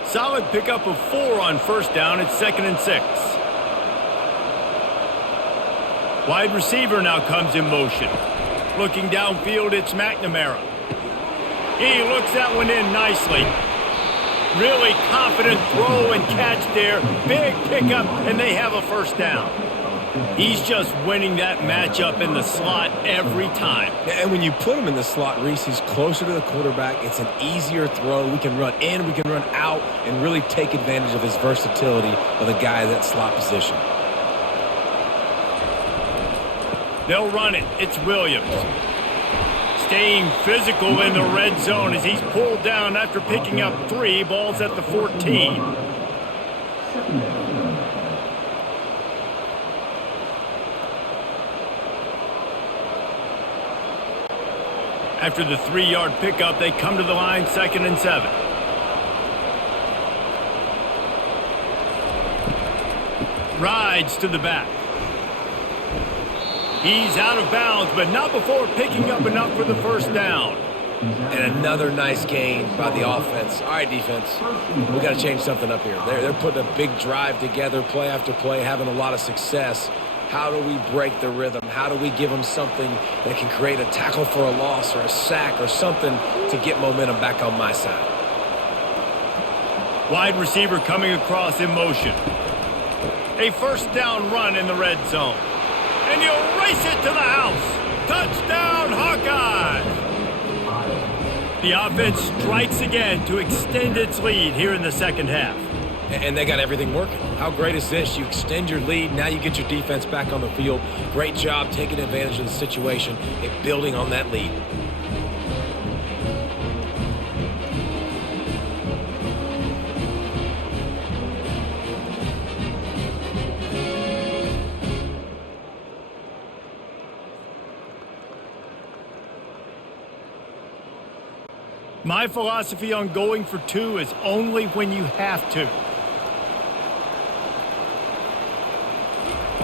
Solid pickup of 4 on first down. It's 2nd and 6. Wide receiver now comes in motion. Looking downfield, it's McNamara. He looks that one in nicely. Really confident throw and catch there. Big pickup, and they have a first down. He's just winning that matchup in the slot every time. And when you put him in the slot, Reese, he's closer to the quarterback. It's an easier throw. We can run in, we can run out, and really take advantage of his versatility of the guy in that slot position. They'll run it. It's Williams. Staying physical in the red zone as he's pulled down after picking up 3. Balls at the 14. After the 3-yard pickup, they come to the line, 2nd and 7. Rides to the back. He's out of bounds, but not before picking up enough for the first down. And another nice gain by the offense. All right, defense, we got to change something up here. They're putting a big drive together, play after play, having a lot of success. How do we break the rhythm? How do we give them something that can create a tackle for a loss or a sack or something to get momentum back on my side? Wide receiver coming across in motion. A first down run in the red zone. And you'll race it to the house. Touchdown, Hawkeyes! The offense strikes again to extend its lead here in the second half. And they got everything working. How great is this? You extend your lead. Now you get your defense back on the field. Great job taking advantage of the situation and building on that lead. My philosophy on going for 2 is only when you have to.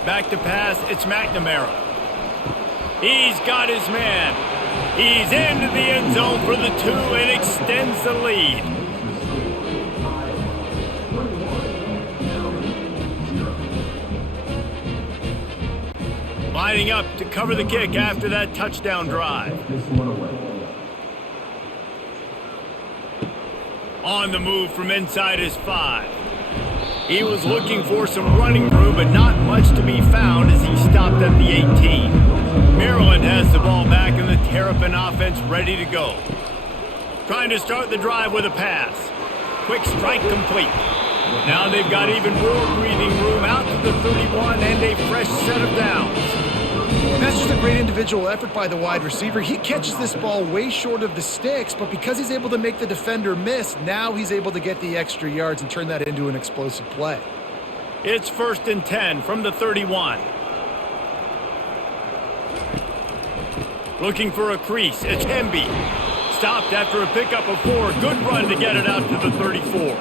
Back to pass, it's McNamara. He's got his man. He's into the end zone for the 2 and extends the lead. Lining up to cover the kick after that touchdown drive. On the move from inside his 5. He was looking for some running room, but not much to be found as he stopped at the 18. Maryland has the ball back and the Terrapin offense ready to go. Trying to start the drive with a pass. Quick strike complete. Now they've got even more breathing room out to the 31 and a fresh set of downs. And that's just a great individual effort by the wide receiver. He catches this ball way short of the sticks, but because he's able to make the defender miss, now he's able to get the extra yards and turn that into an explosive play. It's 1st and 10 from the 31. Looking for a crease, it's Hemby. Stopped after a pickup of 4. Good run to get it out to the 34.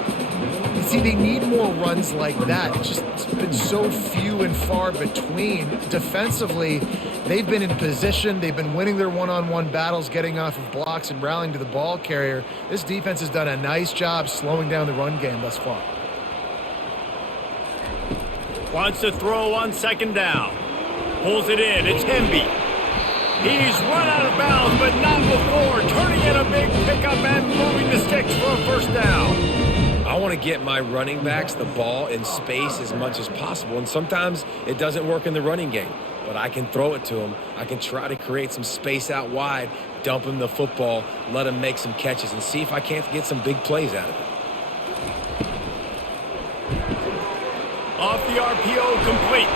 See, they need more runs like that. It's been so few and far between. Defensively, they've been in position. They've been winning their one-on-one battles, getting off of blocks and rallying to the ball carrier. This defense has done a nice job slowing down the run game thus far. Wants to throw on 2nd down. Pulls it in. It's Hemby. He's run out of bounds, but not before. Turning in a big pickup and moving the sticks for a first down. I want to get my running backs the ball in space as much as possible, and sometimes it doesn't work in the running game, but I can throw it to them. I can try to create some space out wide, dump him the football, let him make some catches, and see if I can't get some big plays out of it. Off the RPO, complete.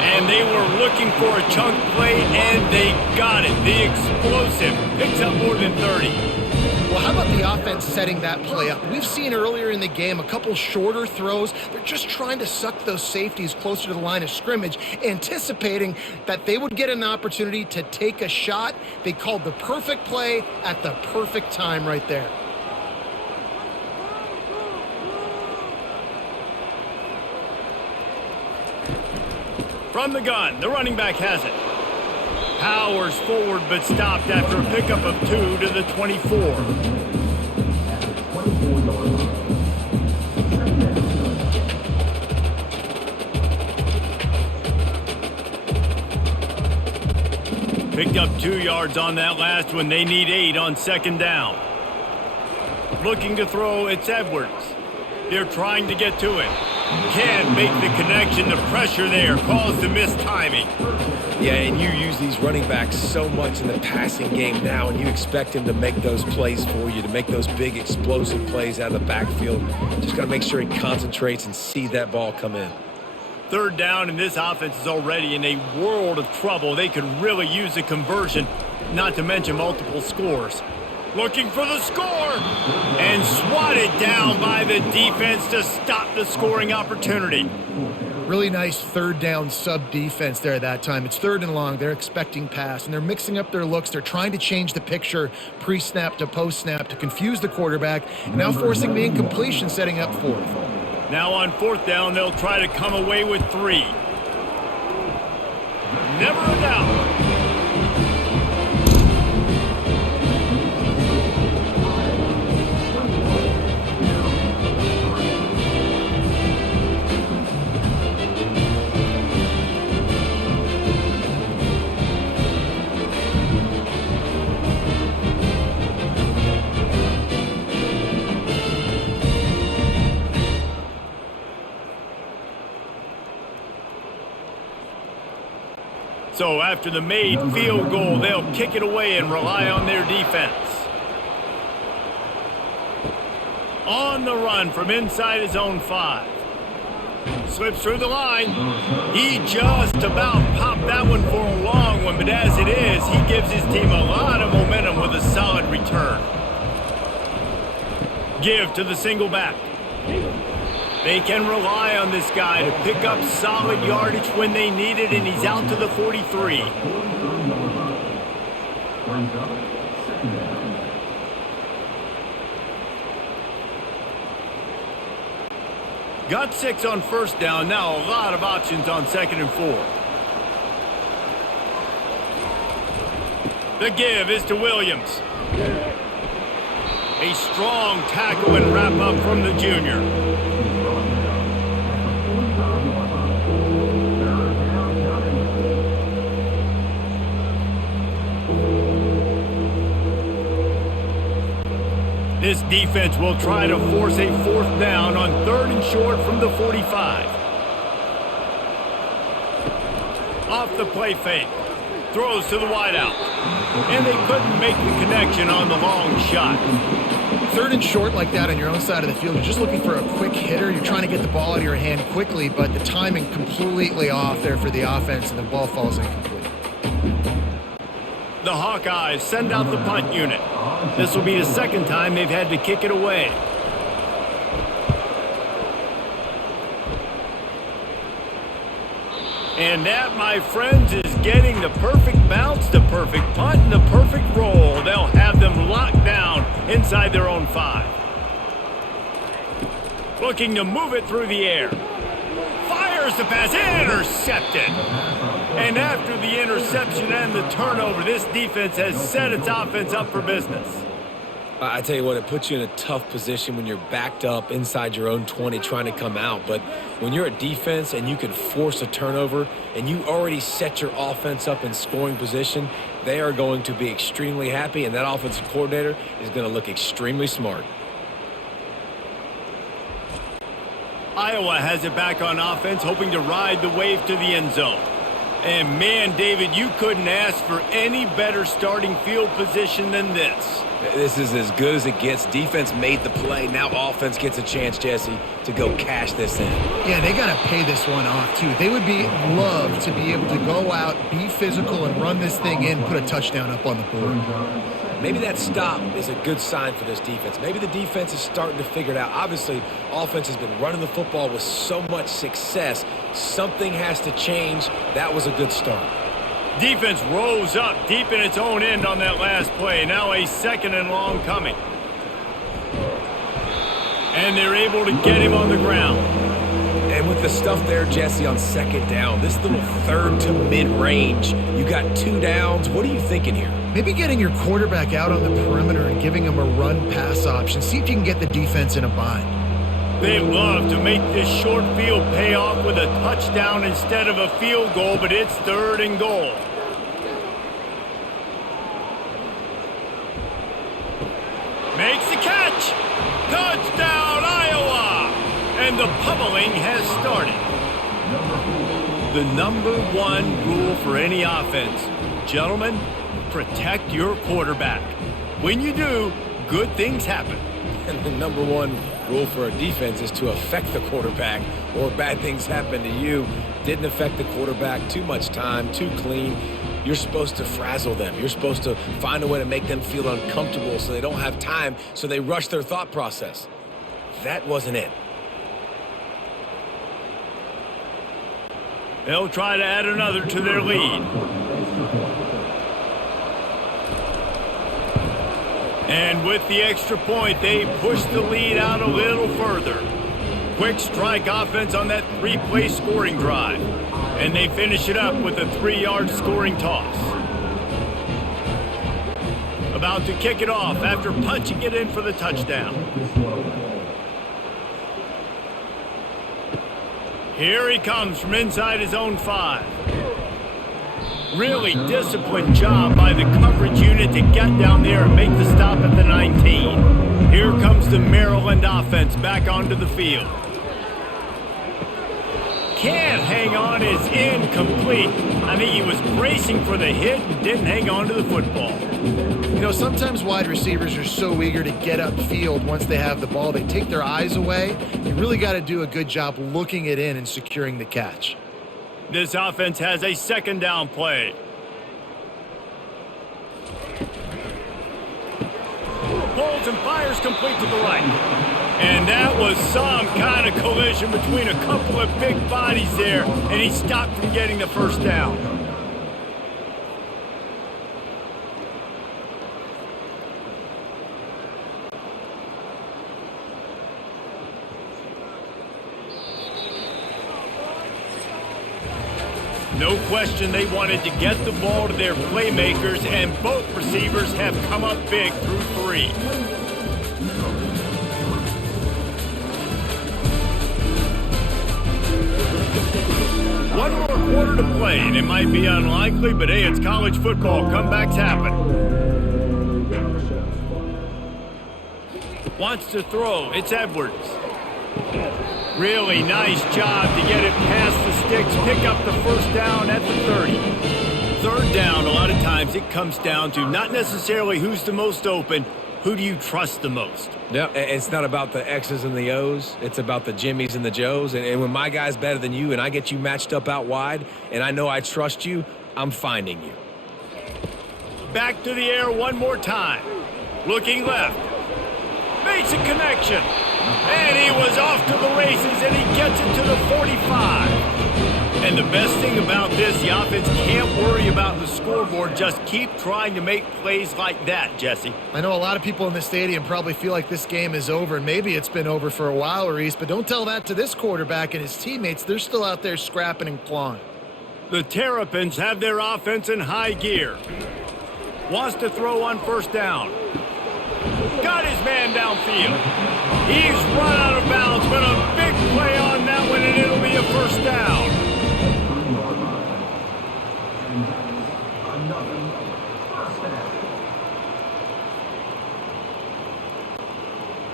And they were looking for a chunk play, and they got it. The explosive picks up more than 30. Well, how about the offense setting that play up? We've seen earlier in the game a couple shorter throws. They're just trying to suck those safeties closer to the line of scrimmage, anticipating that they would get an opportunity to take a shot. They called the perfect play at the perfect time right there. From the gun, the running back has it. Powers forward, but stopped after a pickup of 2 to the 24. Picked up 2 yards on that last one. They need 8 on second down. Looking to throw, it's Edwards. They're trying to get to it. Can't make the connection. The pressure there caused the missed timing. Yeah, and you use these running backs so much in the passing game now, and you expect him to make those plays for you, to make those big explosive plays out of the backfield. Just got to make sure he concentrates and see that ball come in. Third down, and this offense is already in a world of trouble. They could really use a conversion, not to mention multiple scores. Looking for the score, and swatted down by the defense to stop the scoring opportunity. Really nice third down sub defense there at that time. It's 3rd and long. They're expecting pass, and they're mixing up their looks. They're trying to change the picture pre-snap to post-snap to confuse the quarterback, and now forcing the incompletion, setting up 4th. Now on 4th down, they'll try to come away with 3. Never a doubt. So after the made field goal, they'll kick it away and rely on their defense. On the run from inside his own 5. Slips through the line. He just about popped that one for a long one, but as it is, he gives his team a lot of momentum with a solid return. Give to the single back. They can rely on this guy to pick up solid yardage when they need it, and he's out to the 43. Got 6 on 1st down. Now a lot of options on 2nd and 4. The give is to Williams. A strong tackle and wrap up from the junior. This defense will try to force a 4th down on 3rd and short from the 45. Off the play fake. Throws to the wideout. And they couldn't make the connection on the long shot. 3rd and short like that on your own side of the field, you're just looking for a quick hitter. You're trying to get the ball out of your hand quickly, but the timing completely off there for the offense, and the ball falls incomplete. The Hawkeyes send out the punt unit. This will be the 2nd time they've had to kick it away. And that, my friends, is getting the perfect bounce, the perfect punt, and the perfect roll. They'll have them locked down inside their own 5. Looking to move it through the air. Fires the pass, intercepted. And after the interception and the turnover, this defense has set its offense up for business. I tell you what, it puts you in a tough position when you're backed up inside your own 20 trying to come out. But when you're a defense and you can force a turnover and you already set your offense up in scoring position, they are going to be extremely happy, and that offensive coordinator is going to look extremely smart. Iowa has it back on offense, hoping to ride the wave to the end zone. And man, David, you couldn't ask for any better starting field position than this. This is as good as it gets. Defense made the play. Now offense gets a chance, Jesse, to go cash this in. Yeah, they got to pay this one off, too. They would love to be able to go out, be physical, and run this thing in, put a touchdown up on the board. Maybe that stop is a good sign for this defense. Maybe the defense is starting to figure it out. Obviously, offense has been running the football with so much success. Something has to change. That was a good start. Defense rose up deep in its own end on that last play. Now a 2nd and long coming. And they're able to get him on the ground. And with the stuff there, Jesse, on 2nd down, this little 3rd to mid-range, you got 2 downs. What are you thinking here? Maybe getting your quarterback out on the perimeter and giving him a run-pass option. See if you can get the defense in a bind. They love to make this short field pay off with a touchdown instead of a field goal, but it's 3rd and goal. Makes the catch. Touchdown, Iowa! And the pummeling has started. The #1 rule for any offense, gentlemen, protect your quarterback. When you do, good things happen. And the #1 rule for a defense is to affect the quarterback, or bad things happen to you. Didn't affect the quarterback. Too much time, too clean. You're supposed to frazzle them. You're supposed to find a way to make them feel uncomfortable so they don't have time, so they rush their thought process. That wasn't it. They'll try to add another to their lead. And with the extra point, they push the lead out a little further. Quick strike offense on that 3-play scoring drive. And they finish it up with a 3-yard scoring toss. About to kick it off after punching it in for the touchdown. Here he comes from inside his own 5. Really disciplined job by the coverage unit to get down there and make the stop at the 19. Here comes the Maryland offense back onto the field. Can't hang on, is incomplete. I think he was bracing for the hit and didn't hang on to the football. You know, sometimes wide receivers are so eager to get upfield once they have the ball, they take their eyes away. You really got to do a good job looking it in and securing the catch. This offense has a 2nd down play. Pulls and fires complete to the right. And that was some kind of collision between a couple of big bodies there, and he stopped from getting the 1st down. No question they wanted to get the ball to their playmakers, and both receivers have come up big through 3. One more quarter to play, and it might be unlikely, but hey, it's college football. Comebacks happen. Wants to throw. It's Edwards. Really nice job to get it past the sticks, pick up the 1st down at the 30. 3rd down, a lot of times it comes down to not necessarily who's the most open, who do you trust the most? Yeah, it's not about the X's and the O's. It's about the Jimmies and the Joes. And when my guy's better than you and I get you matched up out wide and I know I trust you, I'm finding you. Back to the air one more time. Looking left. Makes a connection. And he was off to the races, and he gets it to the 45. And the best thing about this, the offense can't worry about the scoreboard. Just keep trying to make plays like that, Jesse. I know a lot of people in the stadium probably feel like this game is over, and maybe it's been over for a while, Reese, but don't tell that to this quarterback and his teammates. They're still out there scrapping and clawing. The Terrapins have their offense in high gear. Wants to throw on 1st down. Got his man downfield. He's run out of bounds, but a big play on that one, and it'll be a 1st down.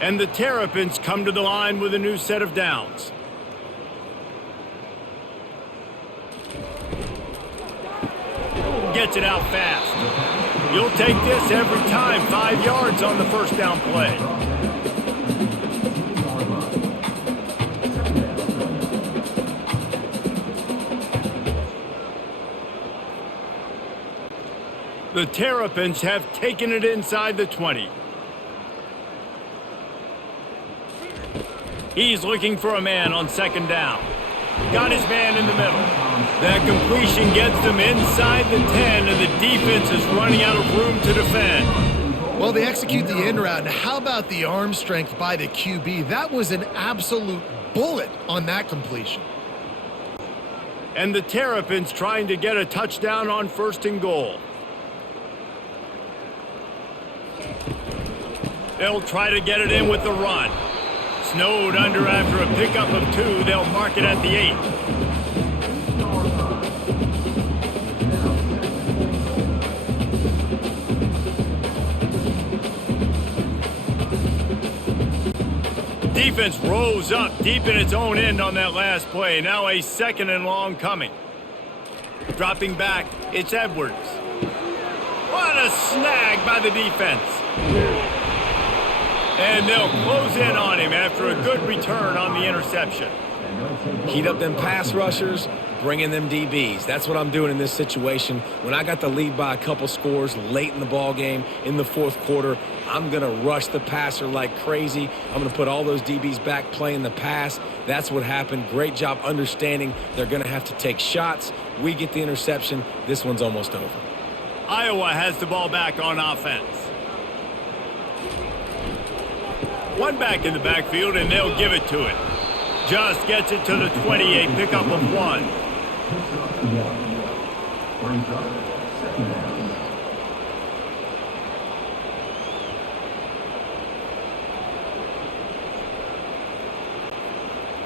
And the Terrapins come to the line with a new set of downs. gets it out fast. You'll take this every time. 5 yards on the first down play. The Terrapins have taken it inside the 20. He's looking for a man on second down. Got his man in the middle. That completion gets them inside the 10, and the defense is running out of room to defend. Well, they execute the in route. And how about the arm strength by the QB? That was an absolute bullet on that completion. And the Terrapins trying to get a touchdown on first and goal. They'll try to get it in with the run. Snowed under after a pickup of 2. They'll mark it at the 8. Defense rose up deep in its own end on that last play. Now a second and long coming. Dropping back, it's Edwards. What a snag by the defense. And they'll close in on him after a good return on the interception. Heat up them pass rushers, bring in them DBs. That's what I'm doing in this situation. When I got the lead by a couple scores late in the ball game, in the fourth quarter, I'm going to rush the passer like crazy. I'm going to put all those DBs back playing the pass. That's what happened. Great job understanding they're going to have to take shots. We get the interception. This one's almost over. Iowa has the ball back on offense. One back in the backfield, and they'll give it to it. Just gets it to the 28, pickup of 1.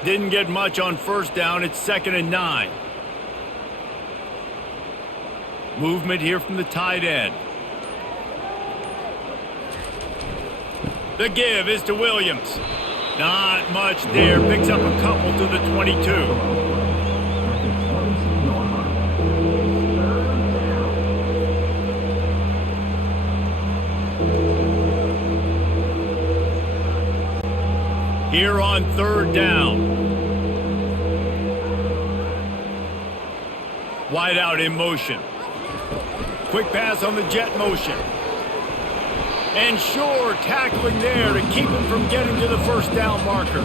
Didn't get much on first down. It's 2nd and 9. Movement here from the tight end. The give is to Williams. Not much there. Picks up a couple to the 22. Here on 3rd down. Wide out in motion. Quick pass on the jet motion. And Shore tackling there to keep him from getting to the first down marker.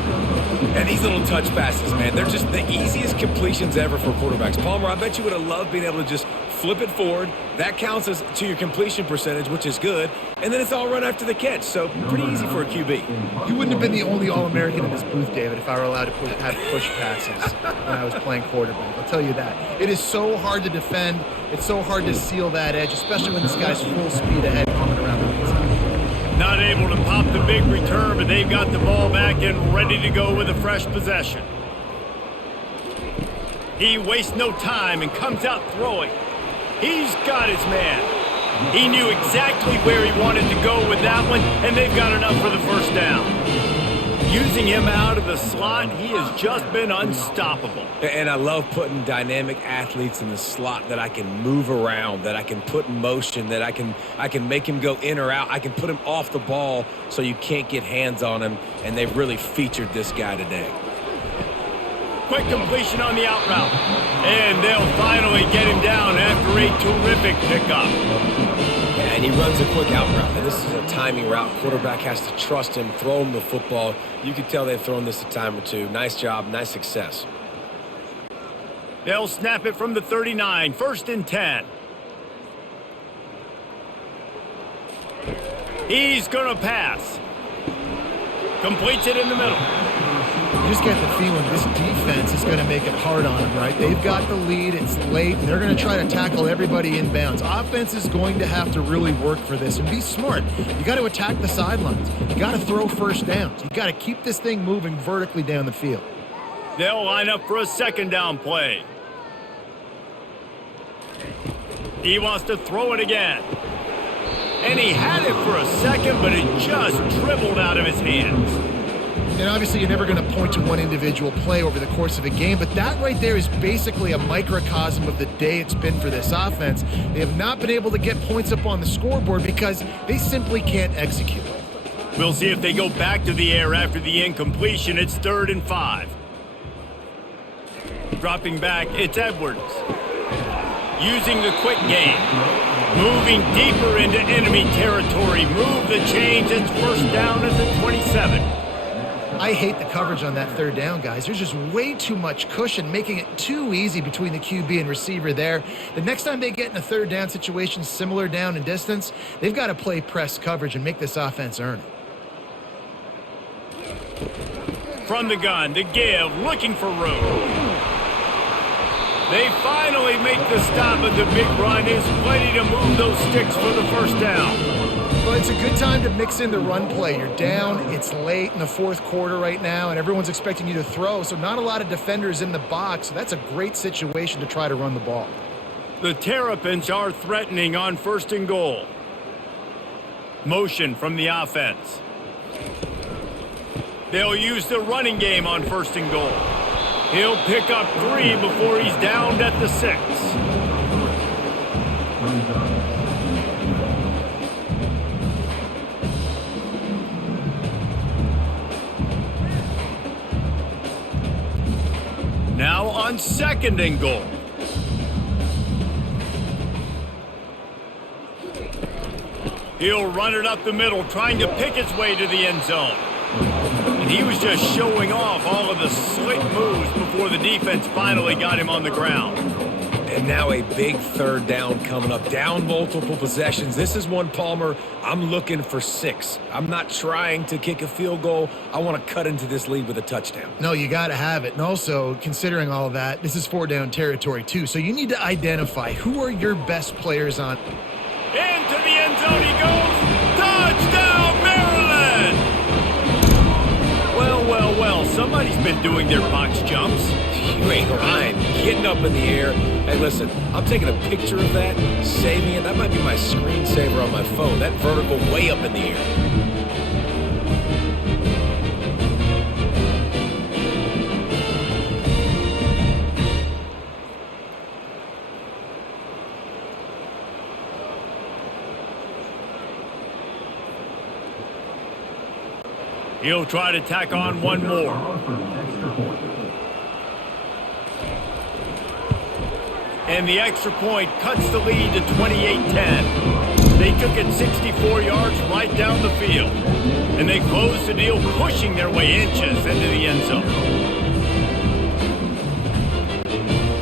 And these little touch passes, man, they're just the easiest completions ever for quarterbacks. Palmer, I bet you would have loved being able to just flip it forward. That counts as to your completion percentage, which is good. And then it's all run after the catch, so pretty easy for a QB. You wouldn't have been the only All-American in this booth, David, if I were allowed to have push passes when I was playing quarterback. I'll tell you that. It is so hard to defend. It's so hard to seal that edge, especially when this guy's full speed ahead coming around the inside. Not able to pop the big return, but they've got the ball back and ready to go with a fresh possession. He wastes no time and comes out throwing. He's got his man. He knew exactly where he wanted to go with that one, and they've got enough for the first down. Using him out of the slot, he has just been unstoppable. And I love putting dynamic athletes in the slot that I can move around, that I can put in motion, that I can make him go in or out. I can put him off the ball so you can't get hands on him, and they've really featured this guy today. Quick completion on the out route. And they'll finally get him down after a terrific pickup. And he runs a quick out route. And this is a timing route. Quarterback has to trust him, throw him the football. You can tell they've thrown this a time or two. Nice job, nice success. They'll snap it from the 39, 1st and 10. He's going to pass. Completes it in the middle. You just get the feeling this defense is going to make it hard on them, right? They've got the lead. It's late. And they're going to try to tackle everybody inbounds. Offense is going to have to really work for this and be smart. You got to attack the sidelines. You got to throw first downs. You got to keep this thing moving vertically down the field. They'll line up for a 2nd down play. He wants to throw it again. And he had it for a second, but it just dribbled out of his hands. And obviously, you're never going to point to one individual play over the course of a game, but that right there is basically a microcosm of the day it's been for this offense. They have not been able to get points up on the scoreboard because they simply can't execute. We'll see if they go back to the air after the incompletion. It's 3rd and 5. Dropping back, it's Edwards. Using the quick game. Moving deeper into enemy territory. Move the chains. It's 1st down at the 27. I hate the coverage on that 3rd down, guys. There's just way too much cushion, making it too easy between the QB and receiver there. The next time they get in a 3rd down situation, similar down and distance, they've got to play press coverage and make this offense earn it. From the gun, the give, looking for room. They finally make the stop, but the big run is plenty to move those sticks for the 1st down. Well, it's a good time to mix in the run play. You're down, it's late in the 4th quarter right now, and everyone's expecting you to throw, so not a lot of defenders in the box. So that's a great situation to try to run the ball. The Terrapins are threatening on 1st and goal. Motion from the offense. They'll use the running game on 1st and goal. He'll pick up 3 before he's downed at the 6. Now on 2nd and goal. He'll run it up the middle, trying to pick its way to the end zone. And he was just showing off all of the slick moves before the defense finally got him on the ground. And now a big 3rd down coming up. Down multiple possessions. This is one, Palmer, I'm looking for 6. I'm not trying to kick a field goal. I want to cut into this lead with a touchdown. No, you got to have it. And also, considering all of that, this is 4-down territory too. So you need to identify who are your best players on. Into the end zone he goes. Touchdown, Maryland! Well, somebody's been doing their box jumps. You ain't lying. Getting up in the air. Hey, listen, I'm taking a picture of that, saving it. That might be my screensaver on my phone. That vertical way up in the air. He'll try to tack on one more. And the extra point cuts the lead to 28-10. They took it 64 yards right down the field. And they closed the deal, pushing their way inches into the end zone.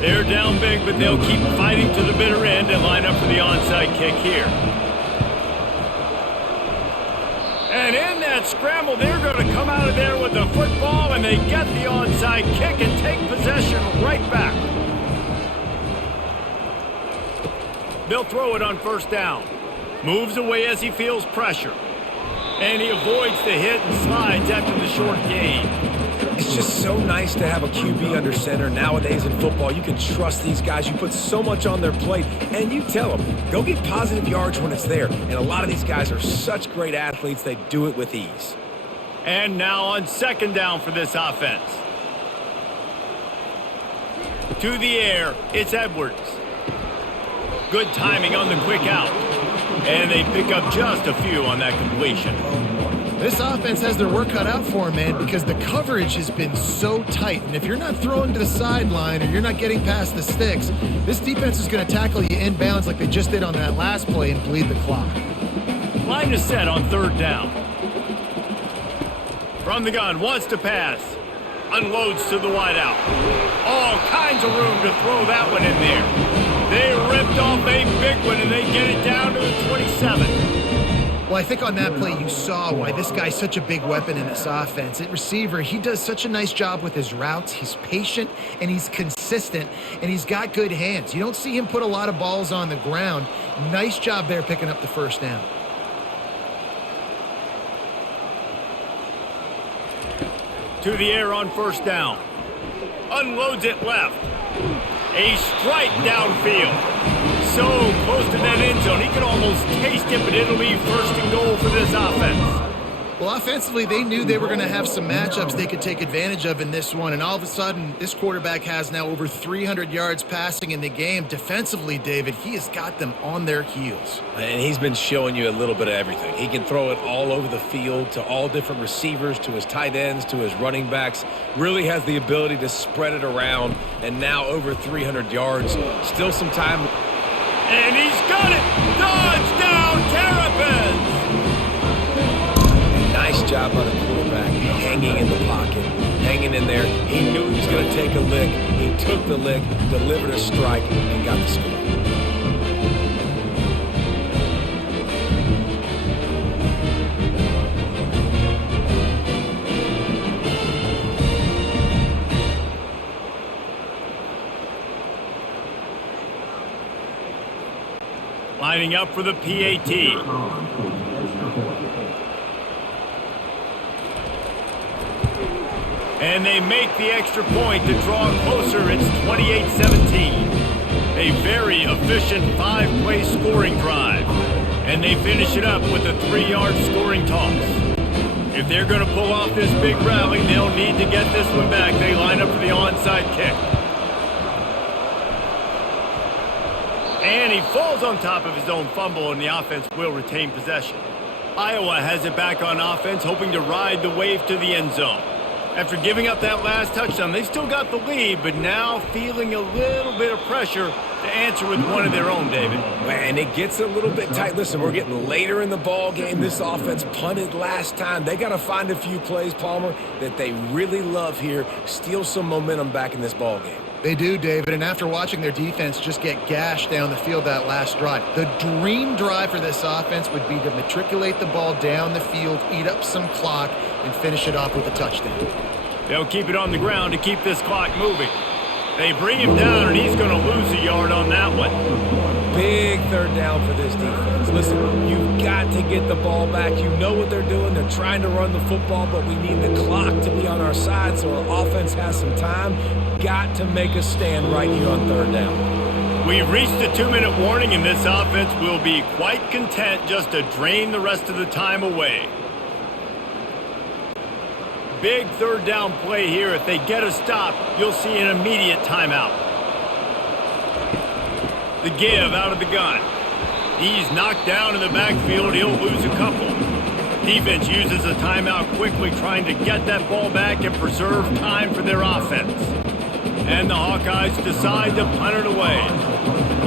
They're down big, but they'll keep fighting to the bitter end and line up for the onside kick here. And in that scramble, they're going to come out of there with the football, and they get the onside kick and take possession right back. They'll throw it on 1st down. Moves away as he feels pressure. And he avoids the hit and slides after the short gain. It's just so nice to have a QB under center. Nowadays in football, you can trust these guys. You put so much on their plate, and you tell them, go get positive yards when it's there. And a lot of these guys are such great athletes, they do it with ease. And now on 2nd down for this offense. To the air, it's Edwards. Good timing on the quick out. And they pick up just a few on that completion. This offense has their work cut out for them, man, because the coverage has been so tight. And if you're not throwing to the sideline or you're not getting past the sticks, this defense is going to tackle you inbounds like they just did on that last play and bleed the clock. Line is set on 3rd down. From the gun, wants to pass. Unloads to the wideout. All kinds of room to throw that one in there. They ripped off a big one, and they get it down to the 27. Well, I think on that play you saw why this guy's such a big weapon in this offense. At receiver, he does such a nice job with his routes. He's patient, and he's consistent, and he's got good hands. You don't see him put a lot of balls on the ground. Nice job there picking up the 1st down. To the air on 1st down. Unloads it left. A strike downfield. So close to that end zone, he can almost taste it, but it'll be 1st and goal for this offense. Well, offensively, they knew they were going to have some matchups they could take advantage of in this one, and all of a sudden, this quarterback has now over 300 yards passing in the game. Defensively, David, he has got them on their heels. And he's been showing you a little bit of everything. He can throw it all over the field to all different receivers, to his tight ends, to his running backs. Really has the ability to spread it around, and now over 300 yards. Still some time. And he's got it! Touchdown, Terrapins! Nice job by the quarterback, hanging in the pocket, hanging in there. He knew he was going to take a lick. He took the lick, delivered a strike, and got the score. Lining up for the PAT. And they make the extra point to draw closer. It's 28-17. A very efficient 5-play scoring drive. And they finish it up with a 3-yard scoring toss. If they're going to pull off this big rally, they'll need to get this one back. They line up for the onside kick. And he falls on top of his own fumble, and the offense will retain possession. Iowa has it back on offense, hoping to ride the wave to the end zone. After giving up that last touchdown, they've still got the lead, but now feeling a little bit of pressure to answer with one of their own, David. And it gets a little bit tight. Listen, we're getting later in the ball game. This offense punted last time. They got to find a few plays, Palmer, that they really love here, steal some momentum back in this ball game. They do, David, and after watching their defense just get gashed down the field that last drive, the dream drive for this offense would be to matriculate the ball down the field, eat up some clock, and finish it off with a touchdown. They'll keep it on the ground to keep this clock moving. They bring him down, and he's going to lose a yard on that one. Big third down for this defense. Listen, you've got to get the ball back. You know what they're doing. They're trying to run the football, but we need the clock to be on our side so our offense has some time. Got to make a stand right here on third down. We've reached the 2-minute warning, and this offense will be quite content just to drain the rest of the time away. Big third down play here. If they get a stop, you'll see an immediate timeout. The give out of the gun. He's knocked down in the backfield. He'll lose a couple. Defense uses a timeout quickly, trying to get that ball back and preserve time for their offense. And the Hawkeyes decide to punt it away.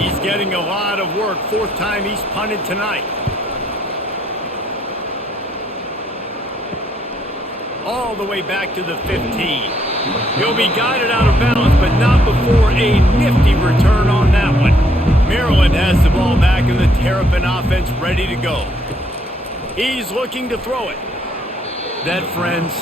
He's getting a lot of work. 4th time he's punted tonight. All the way back to the 15. He'll be guided out of bounds, but not before a nifty return on that one. Maryland has the ball back and the Terrapin offense ready to go. He's looking to throw it. That, friends,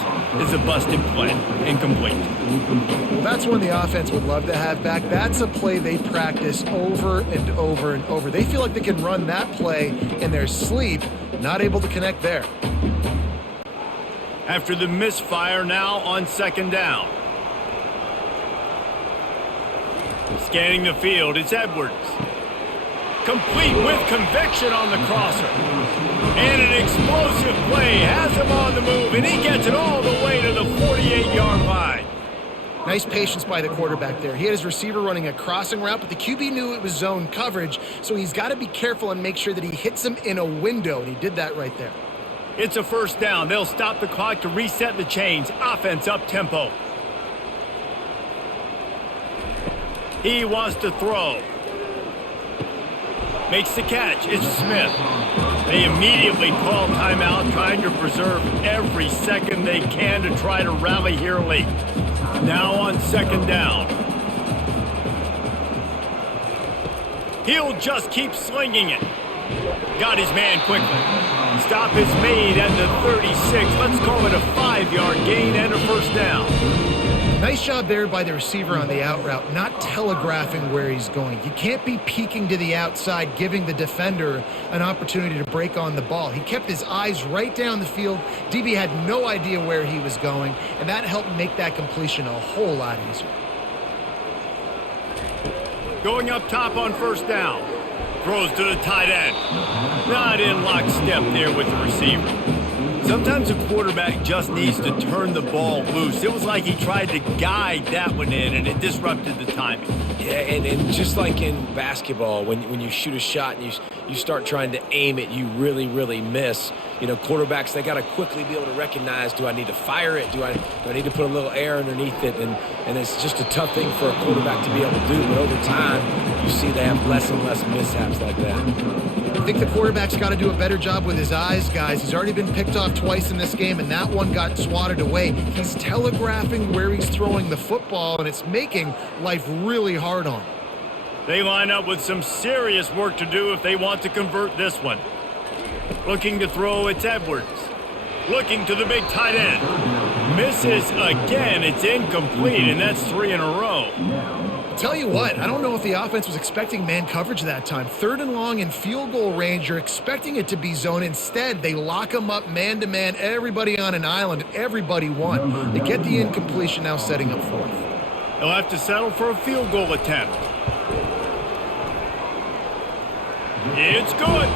is a busted play. Incomplete. Well, that's one the offense would love to have back. That's a play they practice over and over and over. They feel like they can run that play in their sleep, not able to connect there. After the misfire, now on 2nd down. Scanning the field, it's Edwards. Complete with conviction on the crosser. And an explosive play has him on the move, and he gets it all the way to the 48-yard line. Nice patience by the quarterback there. He had his receiver running a crossing route, but the QB knew it was zone coverage, so he's got to be careful and make sure that he hits him in a window, and he did that right there. It's a 1st down. They'll stop the clock to reset the chains. Offense up tempo. He wants to throw. Makes the catch. It's Smith. They immediately call timeout, trying to preserve every second they can to try to rally here late. Now on 2nd down. He'll just keep slinging it. Got his man quickly. Stop is made at the 36. Let's call it a 5-yard gain and a 1st down. Nice job there by the receiver on the out route, not telegraphing where he's going. You can't be peeking to the outside, giving the defender an opportunity to break on the ball. He kept his eyes right down the field. DB had no idea where he was going, and that helped make that completion a whole lot easier. Going up top on 1st down. Throws to the tight end. Not in lockstep there with the receiver. Sometimes a quarterback just needs to turn the ball loose. It was like he tried to guide that one in, and it disrupted the timing. Yeah, and just like in basketball, when you shoot a shot and you start trying to aim it, you really, really miss. You know, quarterbacks, they got to quickly be able to recognize, do I need to fire it? Do I need to put a little air underneath it? And it's just a tough thing for a quarterback to be able to do. But over time, you see they have less and less mishaps like that. I think the quarterback's got to do a better job with his eyes, guys. He's already been picked off twice in this game, and that one got swatted away. He's telegraphing where he's throwing the football, and it's making life really hard on him. They line up with some serious work to do if they want to convert this one. Looking to throw, it's Edwards. Looking to the big tight end. Misses again. It's incomplete, and that's 3 in a row. Tell you what, I don't know if the offense was expecting man coverage that time. 3rd and long in field goal range, you're expecting it to be zone. Instead, they lock them up man-to-man, everybody on an island, and everybody won. They get the incompletion, now setting up 4th. They'll have to settle for a field goal attempt. It's good.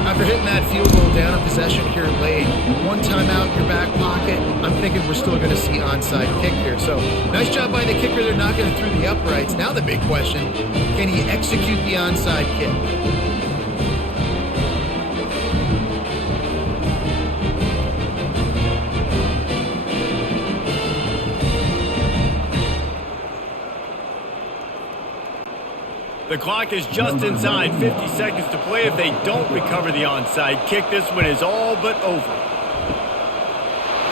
After hitting that field goal down in possession here late, one timeout in your back pocket, I'm thinking we're still going to see onside kick here. So nice job by the kicker. They're knocking it through the uprights. Now the big question, can he execute the onside kick? The clock is just inside 50 seconds to play. If they don't recover the onside kick, this one is all but over.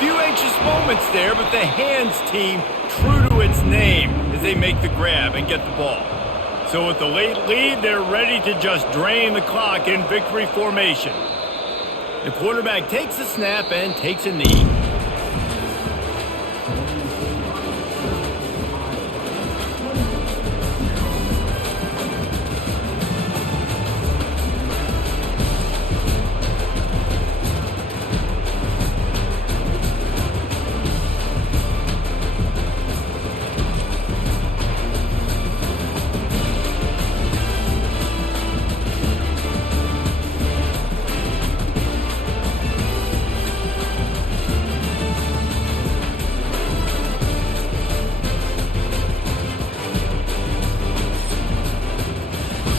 Few anxious moments there, but the hands team true to its name as they make the grab and get the ball. So with the late lead, they're ready to just drain the clock in victory formation. The quarterback takes the snap and takes a knee.